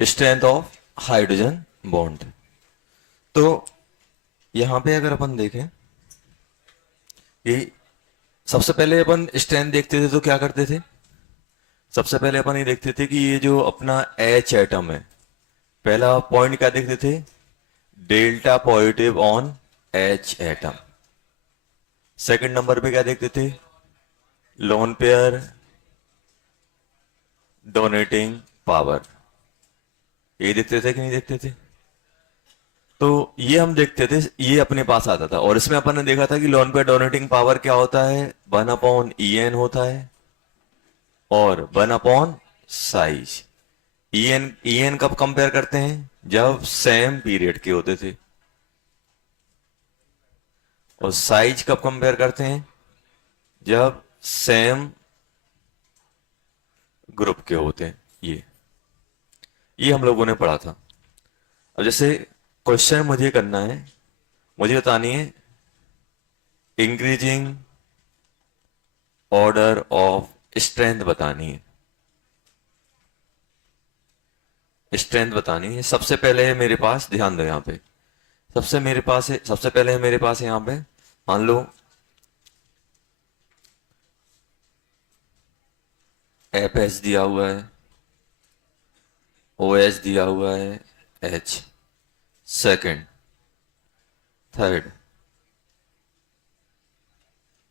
Strength of hydrogen bond. तो यहां पे अगर अपन देखें कि सबसे पहले अपन स्ट्रेंथ देखते थे तो क्या करते थे? सबसे पहले अपन ये देखते थे कि ये जो अपना एच एटम है, पहला पॉइंट क्या देखते थे? Delta positive on H atom. Second number पे क्या देखते थे? Lone pair donating power. ये देखते थे कि नहीं देखते थे? तो ये हम देखते थे, ये अपने पास आता था और इसमें अपन ने देखा था कि लोन पेयर डोनेटिंग पावर क्या होता है? 1/En होता है और 1/, साइज। ईएन कब कंपेयर करते हैं? जब सेम पीरियड के होते थे। और साइज कब कंपेयर करते हैं? जब सेम ग्रुप के होते हैं। ये हम लोगों ने पढ़ा था। अब जैसे क्वेश्चन मुझे करना है, मुझे बतानी है इंक्रीजिंग ऑर्डर ऑफ स्ट्रेंथ बतानी है। स्ट्रेंथ बतानी है। सबसे पहले है मेरे पास, ध्यान दो यहां पे, सबसे पहले है मेरे पास यहां पे, मान लो एफ एच दिया हुआ है, ओ एच दिया हुआ है, एच। सेकंड, थर्ड,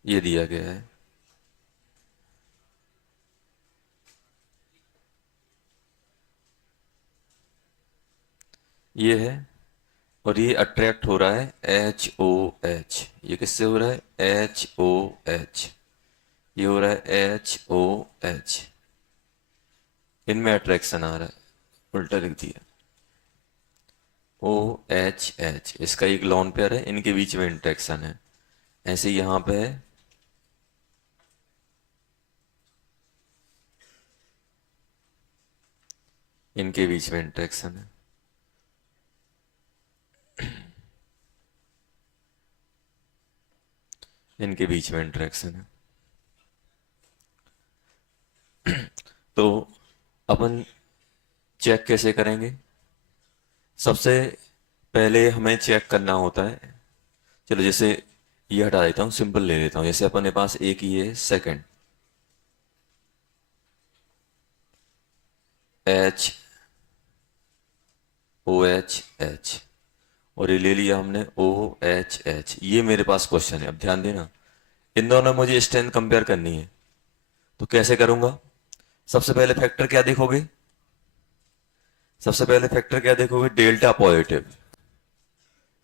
ये दिया गया है। ये है और ये अट्रैक्ट हो रहा है एच ओ एच। ये किससे हो रहा है? H O H. ये हो रहा है एच ओ एच। इनमें अट्रैक्शन आ रहा है, उल्टा लिख दिया। ओ एच एच, इसका एक लॉन पेयर है, इनके बीच में इंटरेक्शन है। ऐसे यहां पे है, इनके बीच में इंटरेक्शन है। इनके बीच में इंटरेक्शन है। तो अपन चेक कैसे करेंगे? सबसे पहले हमें चेक करना होता है, चलो जैसे ये हटा देता हूँ, सिंपल ले लेता हूँ। जैसे अपने पास एक ही है second, H O H H, और ये ले लिया हमने ओ एच एच। ये मेरे पास क्वेश्चन है। अब ध्यान देना, इन दोनों में मुझे स्ट्रेंथ कंपेयर करनी है। तो कैसे करूंगा? सबसे पहले फैक्टर क्या देखोगे? सबसे पहले फैक्टर क्या देखोगे? Delta positive.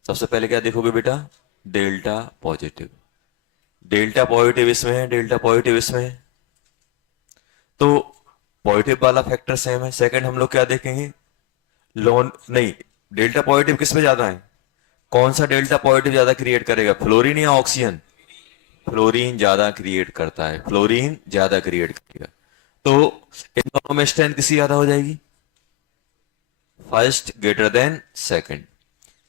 सबसे पहले क्या देखोगे बेटा? Delta positive. डेल्टा पॉजिटिव इसमें है, डेल्टा पॉजिटिव इसमें है, तो पॉजिटिव वाला फैक्टर सेम है। सेकंड हम लोग क्या देखेंगे? लोन नहीं, डेल्टा पॉजिटिव किस में ज्यादा है? कौन सा डेल्टा पॉजिटिव ज्यादा क्रिएट करेगा, फ्लोरीन या ऑक्सीजन? फ्लोरीन ज्यादा क्रिएट करता है, फ्लोरीन ज्यादा क्रिएट करेगा। तो इन दोनों में स्ट्रेंथ किसी ज्यादा हो जाएगी? फर्स्ट ग्रेटर देन सेकंड,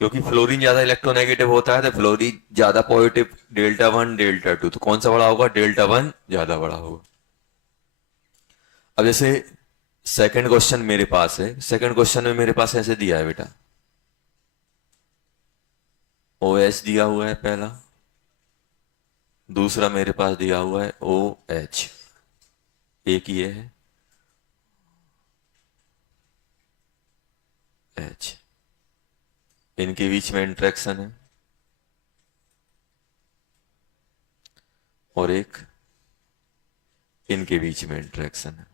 क्योंकि फ्लोरीन ज्यादा इलेक्ट्रोनेगेटिव होता है, तो फ्लोरीन ज्यादा positive, delta one delta two, तो कौन सा बड़ा होगा? डेल्टा वन ज्यादा बड़ा होगा। अब जैसे सेकंड क्वेश्चन मेरे पास है, सेकंड क्वेश्चन में मेरे पास ऐसे दिया है बेटा, ओ एच दिया हुआ है पहला, दूसरा मेरे पास दिया हुआ है ओ एच, एक ये है एच, इनके बीच में इंट्रैक्शन है, और एक इनके बीच में इंट्रैक्शन है।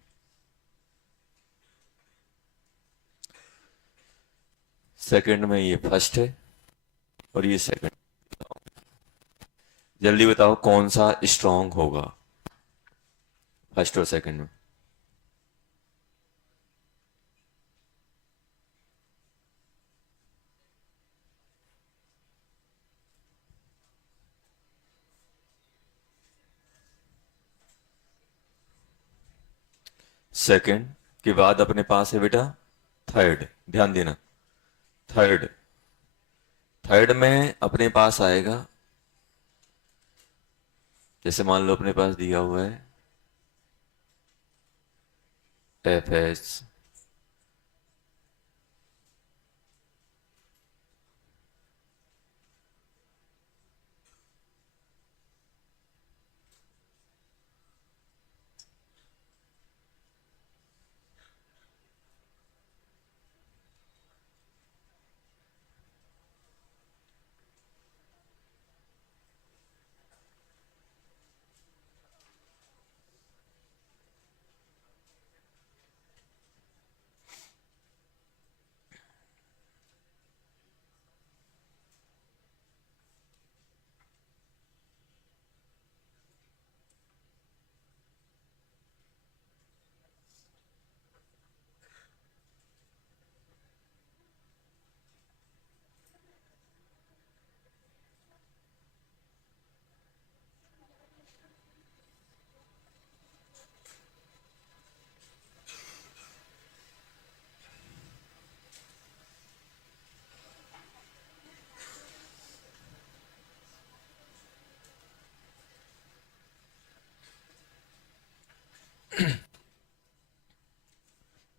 सेकंड में ये फर्स्ट है और ये सेकंड। जल्दी बताओ कौन सा स्ट्रांग होगा, फर्स्ट और सेकंड में? सेकंड के बाद अपने पास है बेटा थर्ड, ध्यान देना। थर्ड, थर्ड में अपने पास आएगा, जैसे मान लो अपने पास दिया हुआ है एफ एच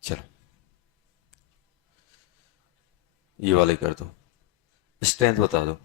चलो ये वाले कर दो, स्ट्रेंथ बता दो।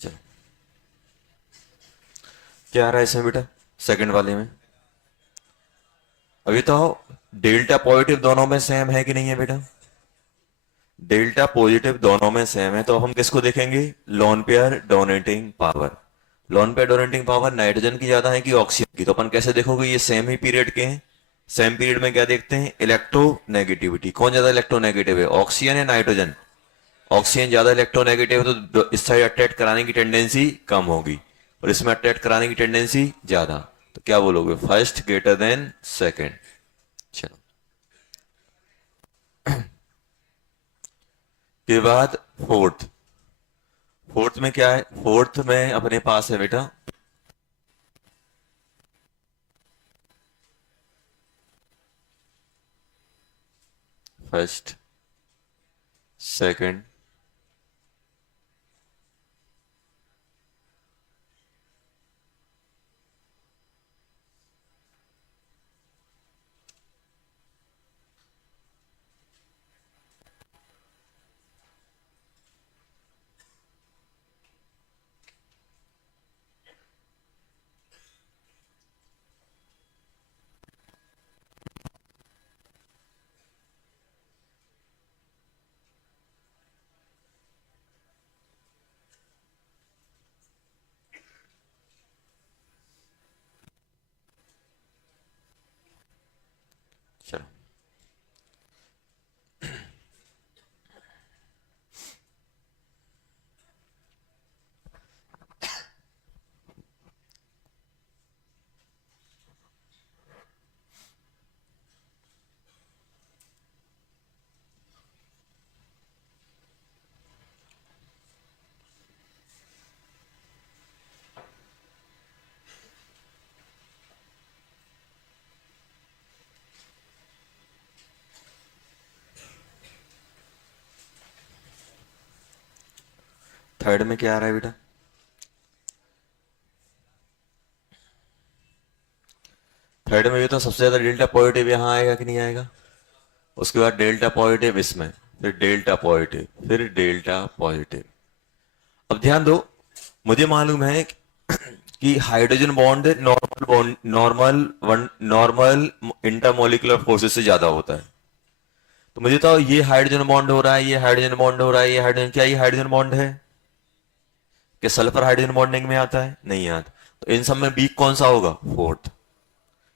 चलो क्या आ रहा है इसमें बेटा, सेकंड वाले में? अभी तो डेल्टा पॉजिटिव दोनों में सेम है कि नहीं है बेटा? डेल्टा पॉजिटिव दोनों में सेम है, तो हम किसको देखेंगे? Lone pair donating power. Lone pair donating power nitrogen की ज्यादा है कि ऑक्सीजन की? तो अपन कैसे देखोगे ये सेम ही पीरियड के हैं? सेम पीरियड में क्या देखते हैं? इलेक्ट्रोनेगेटिविटी। कौन ज्यादा इलेक्ट्रोनेगेटिव है, ऑक्सीजन या नाइट्रोजन? ऑक्सीजन ज्यादा इलेक्ट्रोनेगेटिव है, तो इस साइड अट्रैक्ट कराने की टेंडेंसी कम होगी, और इसमें अट्रैक्ट कराने की टेंडेंसी ज्यादा। तो क्या बोलोगे? First greater than second. चलो के बाद फोर्थ। फोर्थ में क्या है? फोर्थ में अपने पास है बेटा फर्स्ट, सेकंड, चलो थर्ड में क्या आ रहा है बेटा? थर्ड में भी तो सबसे ज्यादा डेल्टा पॉजिटिव यहां आएगा कि नहीं आएगा? उसके बाद डेल्टा पॉजिटिव इसमें, फिर डेल्टा पॉजिटिव, फिर डेल्टा पॉजिटिव। अब ध्यान दो, मुझे मालूम है कि hydrogen bond normal bond, normal intermolecular forces से ज्यादा होता है। तो मुझे तो ये हाइड्रोजन बॉन्ड हो रहा है, ये हाइड्रोजन बॉन्ड हो रहा है, ये हाइड्रोजन, क्या ये हाइड्रोजन बॉन्ड है? क्या सल्फर हाइड्रोजन बॉन्डिंग में आता है? नहीं आता। तो इन सब में वीक कौन सा होगा? फोर्थ,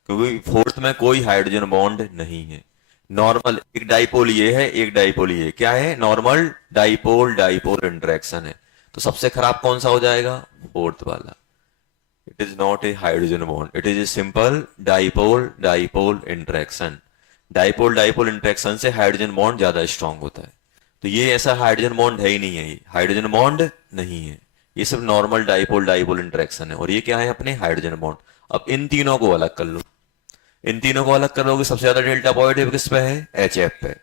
क्योंकि फोर्थ में कोई हाइड्रोजन बॉन्ड नहीं है। नॉर्मल एक डाइपोल ये है, एक डाइपोल ये, क्या है? नॉर्मल डाइपोल डाइपोल इंटरेक्शन है। तो सबसे खराब कौन सा हो जाएगा? फोर्थ वाला। It is not a hydrogen bond, it is a simple dipole dipole interaction. Dipole dipole interaction से हाइड्रोजन बॉन्ड ज्यादा स्ट्रांग होता है। तो ये ऐसा हाइड्रोजन बॉन्ड है ही नहीं है, ये हाइड्रोजन बॉन्ड नहीं है, ये सिर्फ नॉर्मल डाइपोल डाइपोल इंटरेक्शन है। और ये क्या है? अपने हाइड्रोजन बॉन्ड। अब इन तीनों को अलग कर लो, इन तीनों को अलग करोगे, सबसे ज्यादा डेल्टा पॉजिटिव किस पे है? एच एफ पे।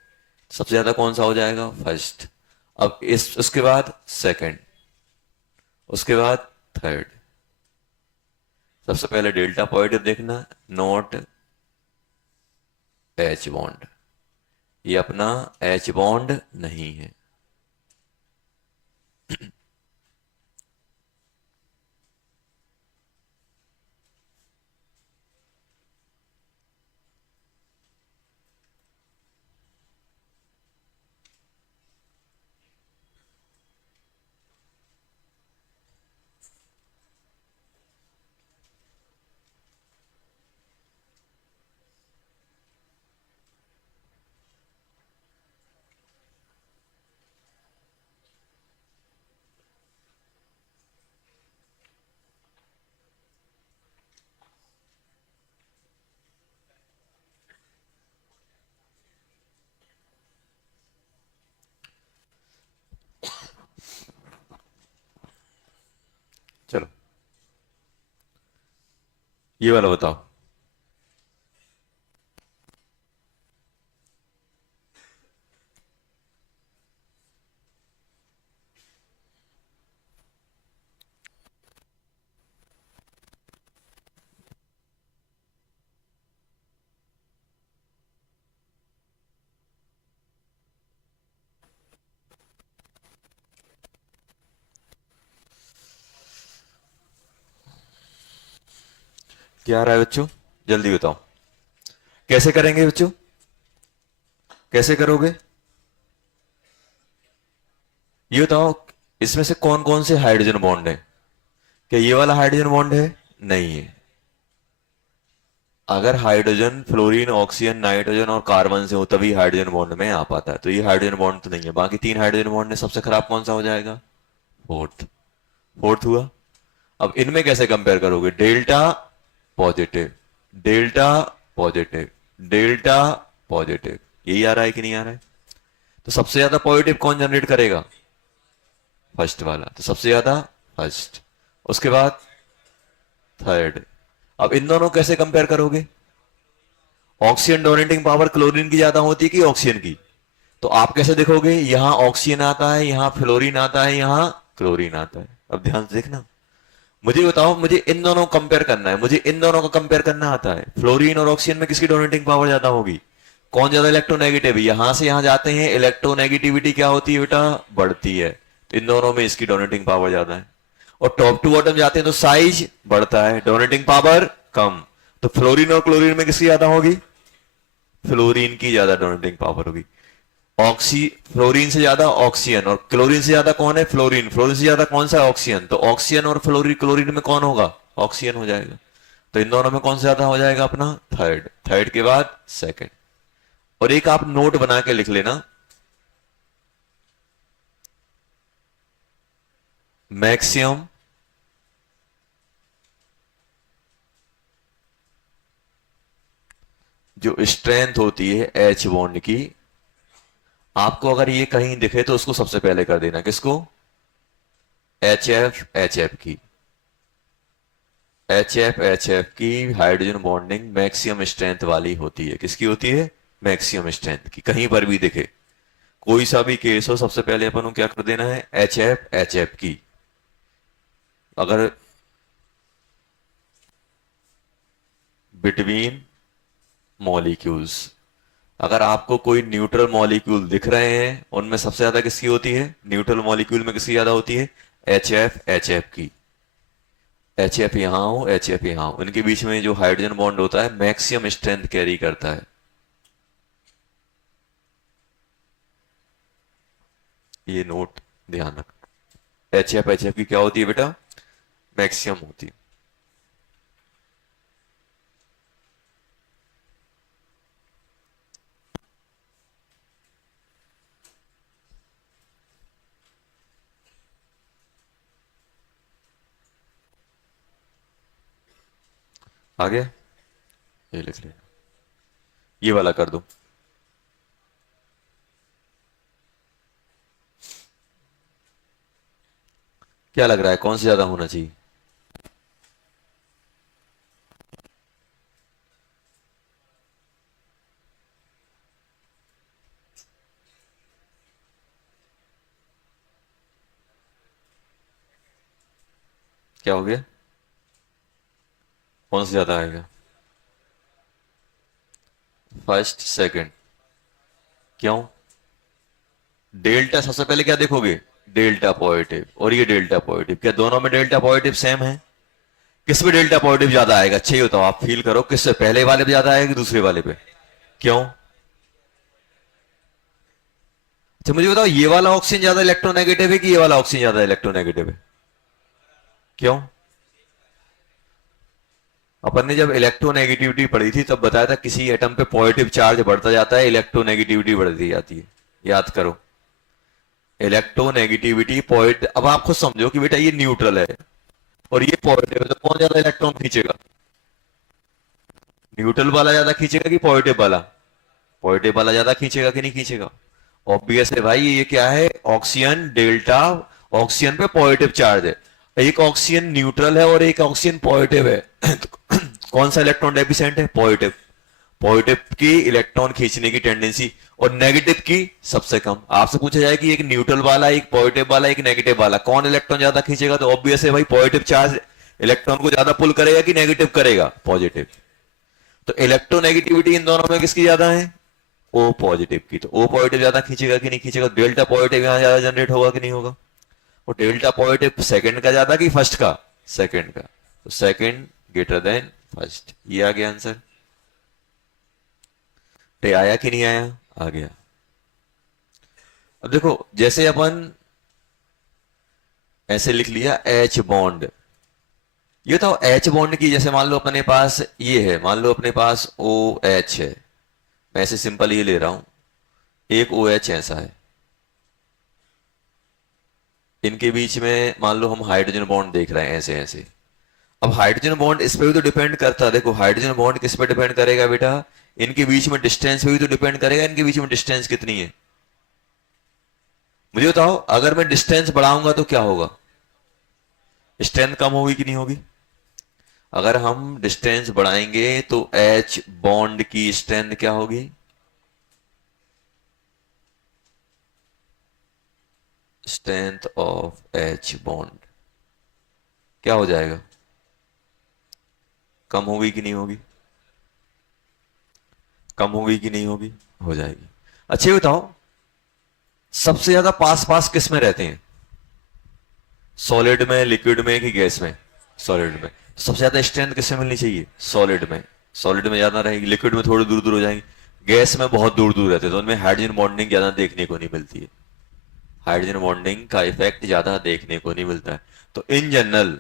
सबसे ज्यादा कौन सा हो जाएगा? फर्स्ट। अब इस उसके बाद सेकंड, उसके बाद थर्ड। सबसे पहले डेल्टा पॉजिटिव देखना, नॉट एच बॉन्ड, ये अपना एच बॉन्ड नहीं है। चलो ये वाला बताओ। क्या आ रहा है बच्चों? जल्दी बताओ, कैसे करेंगे बच्चों? कैसे करोगे? ये बताओ, इसमें से कौन कौन से हाइड्रोजन बॉन्ड है? क्या ये वाला हाइड्रोजन बॉन्ड है? नहीं है। अगर हाइड्रोजन फ्लोरीन ऑक्सीजन नाइट्रोजन और कार्बन से हो तभी हाइड्रोजन बॉन्ड में आ पाता है, तो ये हाइड्रोजन बॉन्ड तो नहीं है। बाकी तीन हाइड्रोजन बॉन्ड में सबसे खराब कौन सा हो जाएगा? फोर्थ। फोर्थ हुआ। अब इनमें कैसे कंपेयर करोगे? Delta positive, delta positive, delta positive, यही आ रहा है कि नहीं आ रहा है? तो सबसे ज्यादा पॉजिटिव कौन जनरेट करेगा? फर्स्ट वाला, तो सबसे ज्यादा फर्स्ट, उसके बाद थर्ड। अब इन दोनों कैसे कंपेयर करोगे? ऑक्सीजन डोनेटिंग पावर क्लोरीन की ज्यादा होती है कि ऑक्सीजन की? तो आप कैसे देखोगे? यहां ऑक्सीजन आता है, यहां फ्लोरीन आता है, यहां क्लोरीन आता है। अब ध्यान से देखना, मुझे बताओ, मुझे इन दोनों को कंपेयर करना है, मुझे इन दोनों को कंपेयर करना आता है। फ्लोरीन और ऑक्सीजन में किसकी डोनेटिंग पावर ज्यादा होगी? कौन ज्यादा इलेक्ट्रोनेगेटिव है? यहां से यहां जाते हैं, इलेक्ट्रोनेगेटिविटी क्या होती है बेटा? बढ़ती है। तो इन दोनों में इसकी डोनेटिंग पावर ज्यादा है। और टॉप टू बॉटम जाते हैं तो साइज बढ़ता है, डोनेटिंग पावर कम। तो फ्लोरीन और क्लोरीन में किसकी ज्यादा होगी? फ्लोरीन की ज्यादा डोनेटिंग पावर होगी। ऑक्सी फ्लोरीन से ज्यादा ऑक्सीजन, और क्लोरीन से ज्यादा कौन है? फ्लोरीन। फ्लोरीन से ज्यादा कौन सा है? ऑक्सीजन। तो ऑक्सीजन और फ्लोरीन, क्लोरीन में कौन होगा? ऑक्सीजन हो जाएगा। तो इन दोनों में कौन सा ज्यादा हो जाएगा? अपना थर्ड। थर्ड के बाद सेकंड। और एक आप नोट बना के लिख लेना, मैक्सिमम जो स्ट्रेंथ होती है एच बॉन्ड की, आपको अगर ये कहीं दिखे तो उसको सबसे पहले कर देना। किसको? एच एफ की। एच एफ की हाइड्रोजन बॉन्डिंग मैक्सिमम स्ट्रेंथ वाली होती है। किसकी होती है? मैक्सिमम स्ट्रेंथ की। कहीं पर भी दिखे, कोई सा भी केस हो, सबसे पहले अपन को क्या कर देना है? एच एफ की। अगर बिटवीन मॉलिक्यूल्स, अगर आपको कोई न्यूट्रल मॉलिक्यूल दिख रहे हैं, उनमें सबसे ज्यादा किसकी होती है? न्यूट्रल मॉलिक्यूल में किसकी ज्यादा होती है? एच एफ की। एच एफ यहां हो, एच एफ यहां हो, इनके बीच में जो हाइड्रोजन बॉन्ड होता है मैक्सिमम स्ट्रेंथ कैरी करता है। ये नोट ध्यान रख। एच एफ की क्या होती है बेटा? मैक्सिमम होती है। आ गया? ये लिख लेना, ये वाला कर दो। क्या लग रहा है कौन से ज्यादा होना चाहिए? क्या हो गया? कौन सा ज्यादा आएगा? First second. क्यों? डेल्टा सबसे पहले क्या देखोगे? डेल्टा पॉजिटिव और ये डेल्टा पॉजिटिव, क्या दोनों में डेल्टा पॉजिटिव सेम है? किस पे डेल्टा पॉजिटिव ज्यादा आएगा? अच्छा ये बताओ, आप फील करो, किससे पहले वाले पे ज्यादा आएगा कि दूसरे वाले पे? क्यों? अच्छा मुझे बताओ, ये वाला ऑक्सीजन ज्यादा इलेक्ट्रोनेगेटिव है कि ये वाला ऑक्सीजन ज्यादा इलेक्ट्रोनेगेटिव है? क्यों? अपन ने जब इलेक्ट्रोनेगेटिविटी पढ़ी थी तब बताया था किसी एटम पे पॉजिटिव चार्ज बढ़ता जाता है, इलेक्ट्रोनेगेटिविटी बढ़ती जाती है। याद करो, इलेक्ट्रोनेगेटिविटी पॉजिटिव। अब आप खुद समझो कि बेटा ये न्यूट्रल है और ये पॉजिटिव है, तो कौन ज्यादा इलेक्ट्रॉन खींचेगा? न्यूट्रल वाला ज्यादा खींचेगा कि पॉजिटिव वाला? पॉजिटिव वाला ज्यादा खींचेगा कि नहीं खींचेगा? ऑब्वियस है भाई, ये क्या है? Oxygen delta. ऑक्सीजन पे पॉजिटिव चार्ज है, एक ऑक्सीजन न्यूट्रल है और एक ऑक्सीजन पॉजिटिव है। तो कौन सा इलेक्ट्रॉन डेफिशिएंट है? पॉजिटिव। पॉजिटिव की इलेक्ट्रॉन खींचने की टेंडेंसी और नेगेटिव की सबसे कम। आपसे पूछा जाए कि एक न्यूट्रल वाला, एक पॉजिटिव वाला, एक नेगेटिव वाला, कौन इलेक्ट्रॉन ज्यादा खींचेगा? तो ऑब्वियस है भाई, पॉजिटिव चार्ज इलेक्ट्रॉन को ज्यादा पुल करेगा कि नेगेटिव करेगा? पॉजिटिव। तो इलेक्ट्रोनेगेटिविटी इन दोनों में किसकी ज्यादा है? ओ पॉजिटिव की। तो ओ पॉजिटिव ज्यादा खींचेगा कि नहीं खींचेगा? डेल्टा पॉजिटिव यहां ज्यादा जनरेट होगा कि नहीं होगा? और डेल्टा पॉजिटिव सेकंड का ज्यादा कि फर्स्ट का? सेकंड का। तो सेकंड ग्रेटर देन फर्स्ट, ये आ गया आंसर। तो आया कि नहीं आया? आ गया। अब देखो, जैसे अपन ऐसे लिख लिया एच बॉन्ड, ये तो एच बॉन्ड की, जैसे मान लो अपने पास ये है, मान लो अपने पास ओ एच है, मैं ऐसे सिंपल ये ले रहा हूं, एक ओ एच ऐसा है, इनके बीच में मान लो हम हाइड्रोजन बॉन्ड देख रहे हैं ऐसे ऐसे। अब हाइड्रोजन बॉन्ड इस पे भी तो डिपेंड करता है। देखो हाइड्रोजन बॉन्ड किस पे डिपेंड करेगा बेटा? इनके बीच में डिस्टेंस पे भी तो डिपेंड करेगा, इनके बीच में डिस्टेंस कितनी है। मुझे बताओ, अगर मैं डिस्टेंस बढ़ाऊंगा तो क्या होगा? स्ट्रेंथ कम होगी कि नहीं होगी? अगर हम डिस्टेंस बढ़ाएंगे तो एच बॉन्ड की स्ट्रेंथ क्या होगी? स्ट्रेंथ ऑफ एच बॉन्ड क्या हो जाएगा? कम होगी कि नहीं होगी? कम होगी कि नहीं होगी? हो जाएगी। अच्छा ये बताओ, सबसे ज्यादा पास पास किस में रहते हैं? सॉलिड में, लिक्विड में कि गैस में? सॉलिड में। सबसे ज्यादा स्ट्रेंथ किसमें मिलनी चाहिए? सॉलिड में। सॉलिड में ज्यादा रहेगी, लिक्विड में थोड़ी दूर दूर हो जाएंगे, गैस में बहुत दूर दूर रहते हैं, तो उनमें हाइड्रोजन बॉन्डिंग ज्यादा देखने को नहीं मिलती है। हाइड्रोजन बॉन्डिंग का इफेक्ट ज्यादा देखने को नहीं मिलता है। तो इन जनरल,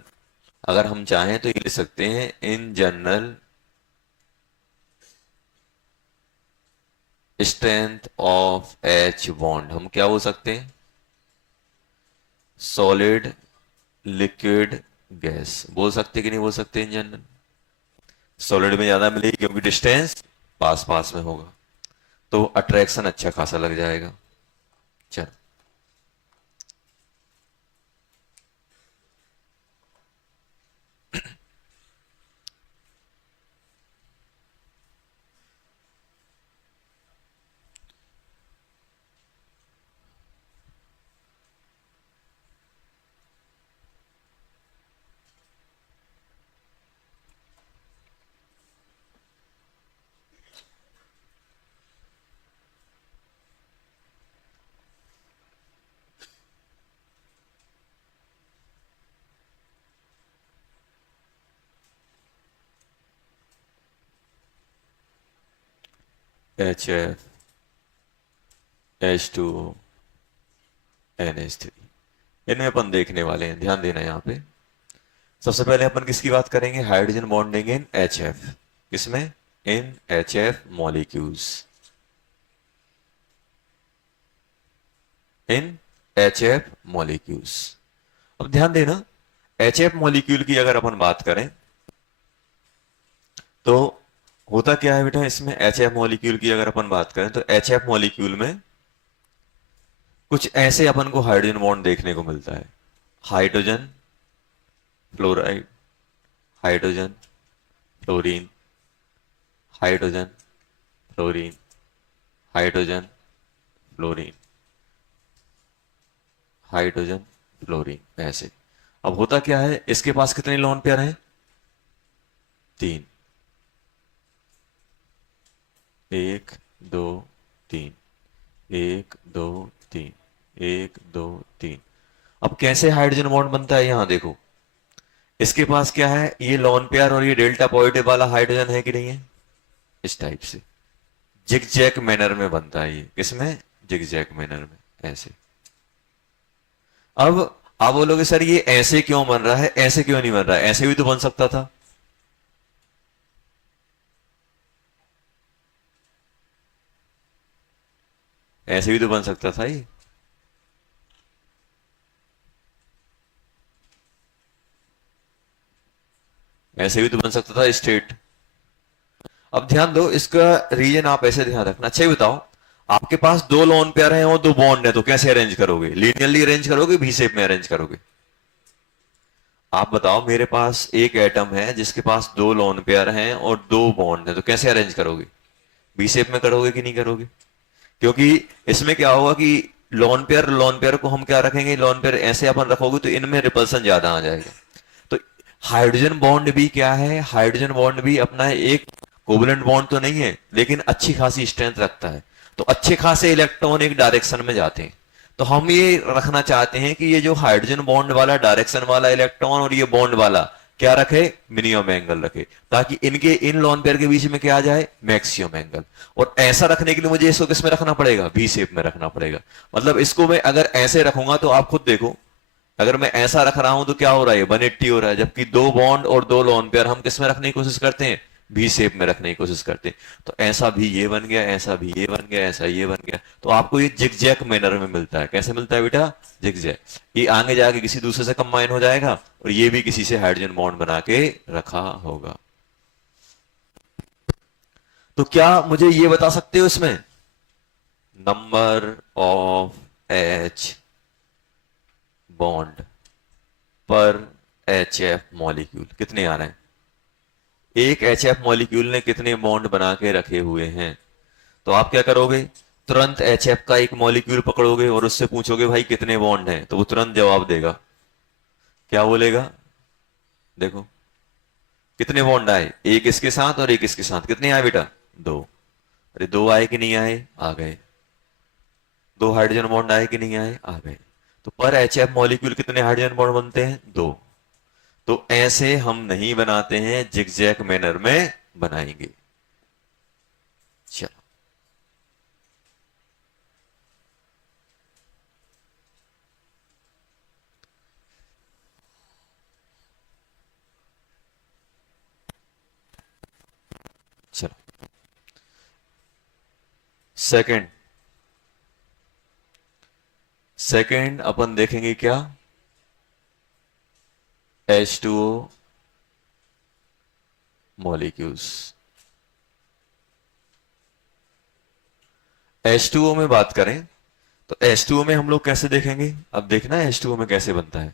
अगर हम चाहें तो ये लिख सकते हैं, in general strength of H bond हम क्या बोल सकते हैं? सॉलिड, लिक्विड, गैस बोल सकते कि नहीं बोल सकते? इन जनरल सॉलिड में ज्यादा मिलेगी क्योंकि डिस्टेंस पास पास में होगा, तो अट्रैक्शन अच्छा खासा लग जाएगा। चलो, H F, H two, NH3, इन्हें अपन देखने वाले हैं, ध्यान देना यहाँ पे। सबसे पहले अपन किसकी बात करेंगे? Hydrogen bonding in HF। किसमें? इन HF मॉलिक्यूल्स। इन HF मॉलिक्यूल्स। अब ध्यान देना, HF मॉलिक्यूल की अगर अपन बात करें तो होता क्या है बेटा इसमें? HF मॉलिक्यूल की अगर अपन बात करें तो HF मॉलिक्यूल में कुछ ऐसे अपन को हाइड्रोजन बॉन्ड देखने को मिलता है। Hydrogen fluoride, hydrogen fluorine, hydrogen fluorine, hydrogen fluorine, hydrogen fluorine, ऐसे। अब होता क्या है, इसके पास कितने लोन पेयर हैं? 3। 1 2 3, 1 2 3, 1 2 3। अब कैसे हाइड्रोजन बॉन्ड बनता है, यहां देखो। इसके पास क्या है, ये लोन पेयर और ये डेल्टा पॉजिटिव वाला हाइड्रोजन है कि नहीं है? इस टाइप से जिगजैग मैनर में बनता है ये। किसमें? जिगजैग मैनर में, ऐसे। अब आप बोलोगे सर ये ऐसे क्यों बन रहा है, ऐसे क्यों नहीं बन रहा है? ऐसे भी तो बन सकता था। ऐसे भी तो बन सकता था ये। ऐसे भी तो बन सकता था स्ट्रेट। अब ध्यान दो, इसका रीजन आप ऐसे ध्यान रखना। अच्छा ये बताओ, आपके पास दो लोन पेयर हैं और दो बॉन्ड है, तो कैसे अरेंज करोगे? लीनियरली अरेंज करोगे, भी शेप में अरेंज करोगे? आप बताओ, मेरे पास एक एटम है जिसके पास दो लोन पेयर हैं और दो बॉन्ड है, तो कैसे अरेंज करोगे? बी शेप में करोगे कि नहीं करोगे? क्योंकि इसमें क्या होगा कि लोन पेयर को हम क्या रखेंगे, लोन पेयर ऐसे अपन रखोगे तो इनमें रिपल्सन ज्यादा आ जाएगा। तो हाइड्रोजन बॉन्ड भी क्या है, हाइड्रोजन बॉन्ड भी अपना एक कोवलेंट बॉन्ड तो नहीं है, लेकिन अच्छी खासी स्ट्रेंथ रखता है। तो अच्छे खासे इलेक्ट्रॉन एक डायरेक्शन में जाते हैं। तो हम ये रखना चाहते हैं कि ये जो हाइड्रोजन बॉन्ड वाला डायरेक्शन वाला इलेक्ट्रॉन और ये बॉन्ड वाला क्या रखे, मिनिमम एंगल रखे, ताकि इनके इन लोन पेयर के बीच में क्या आ जाए, मैक्सिमम एंगल। और ऐसा रखने के लिए मुझे इसको किस में रखना पड़ेगा, वी शेप में रखना पड़ेगा। मतलब इसको मैं अगर ऐसे रखूंगा तो आप खुद देखो, अगर मैं ऐसा रख रहा हूं तो क्या हो रहा है, 180 हो रहा है, जबकि दो बॉन्ड और दो लोन पेयर हम किस में रखने की कोशिश करते हैं, भी शेप में रखने की कोशिश करते हैं। तो ऐसा भी ये बन गया, ऐसा भी ये बन गया, ऐसा ये बन गया। तो आपको ये जिगजैग मैनर में मिलता है। कैसे मिलता है बेटा? जिगजैग। ये आगे जाके किसी दूसरे से कंबाइन हो जाएगा और ये भी किसी से हाइड्रोजन बॉन्ड बना के रखा होगा। तो क्या मुझे ये बता सकते हो इसमें नंबर ऑफ एच बॉन्ड पर एच एफ मॉलिक्यूल कितने आ रहे हैं? एक एच एफ मॉलिक्यूल ने कितने बॉन्ड बना के रखे हुए हैं? तो आप क्या करोगे, तुरंत एच एफ का एक मॉलिक्यूल पकड़ोगे और उससे पूछोगे भाई कितने बॉन्ड हैं, तो वो तुरंत जवाब देगा। क्या बोलेगा? देखो, कितने बॉन्ड आए, एक इसके साथ और एक इसके साथ, कितने आए बेटा? दो। अरे दो आए कि नहीं आए? आ गए। दो हाइड्रोजन बॉन्ड आए कि नहीं आए? आ गए। तो पर एच एफ मॉलिक्यूल कितने हाइड्रोजन बॉन्ड बनते हैं? दो। तो ऐसे हम नहीं बनाते हैं, जिगजैग मैनर में बनाएंगे। चलो। चलो, सेकंड। सेकंड अपन देखेंगे क्या, H2O मॉलिक्यूल्स। H2O में बात करें तो H2O में हम लोग कैसे देखेंगे, अब देखना है H2O में कैसे बनता है।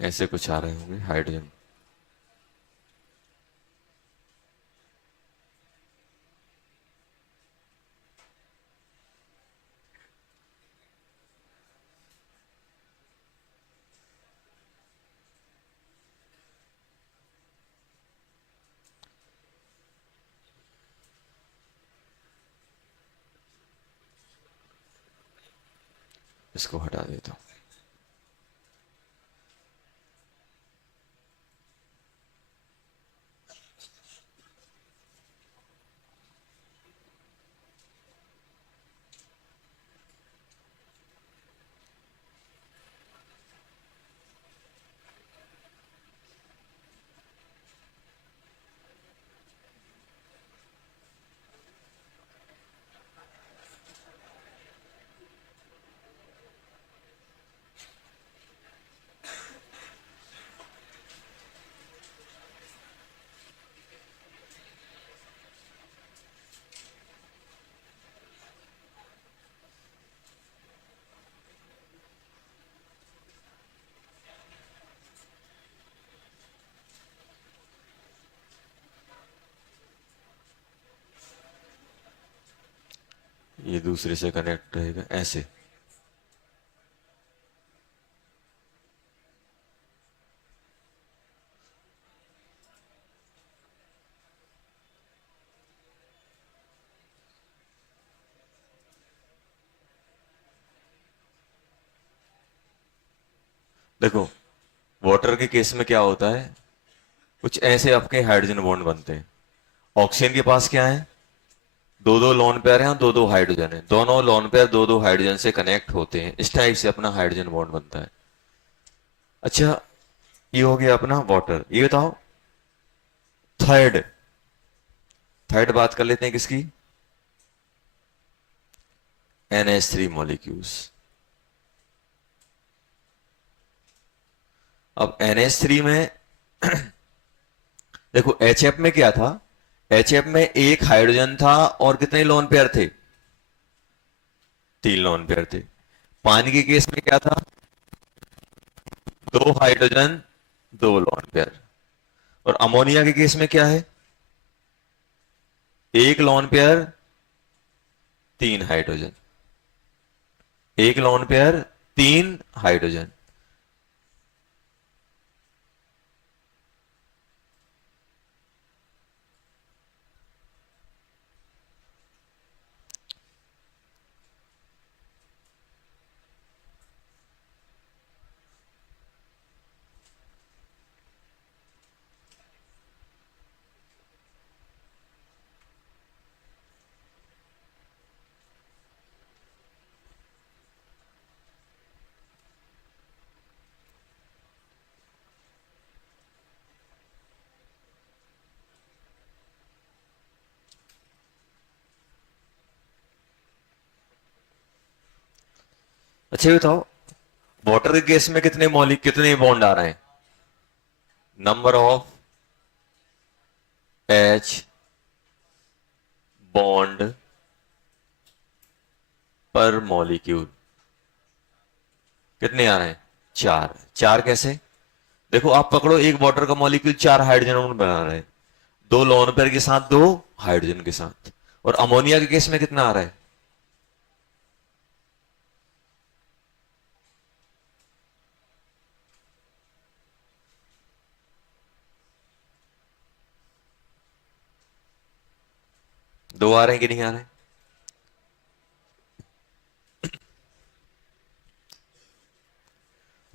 ऐसे कुछ आ रहे होंगे हाइड्रोजन। इसको हटा देता हूं। ये दूसरे से कनेक्ट रहेगा ऐसे। देखो वाटर के केस में क्या होता है, कुछ ऐसे आपके हाइड्रोजन बॉन्ड बनते हैं। ऑक्सीजन के पास क्या है, दो दो लोन पेयर हैं, दो दो हाइड्रोजन है, दोनों लोन पेयर दो दो हाइड्रोजन से कनेक्ट होते हैं, इस टाइप से अपना हाइड्रोजन बॉन्ड बनता है। अच्छा, ये हो गया अपना वाटर। ये बताओ थर्ड, थर्ड बात कर लेते हैं किसकी, NH3 मॉलिक्यूल्स। अब NH3 में देखो HF में क्या था, HF में एक हाइड्रोजन था और कितने लोन पेयर थे, 3 लोन पेयर थे। पानी के केस में क्या था, 2 हाइड्रोजन 2 लोन पेयर। और अमोनिया के केस में क्या है, 1 lone pair 3 hydrogen, 1 lone pair 3 hydrogen. अच्छा ये बताओ वाटर के केस में कितने बॉन्ड आ रहे हैं, नंबर ऑफ H बॉन्ड पर मॉलिक्यूल कितने आ रहे हैं, 4। 4 कैसे, देखो आप पकड़ो एक वाटर का मॉलिक्यूल 4 हाइड्रोजन बना रहे हैं, 2 लोन पेयर के साथ 2 हाइड्रोजन के साथ। और अमोनिया के केस में कितना आ रहा है, 2 आ रहे हैं कि नहीं आ रहे हैं,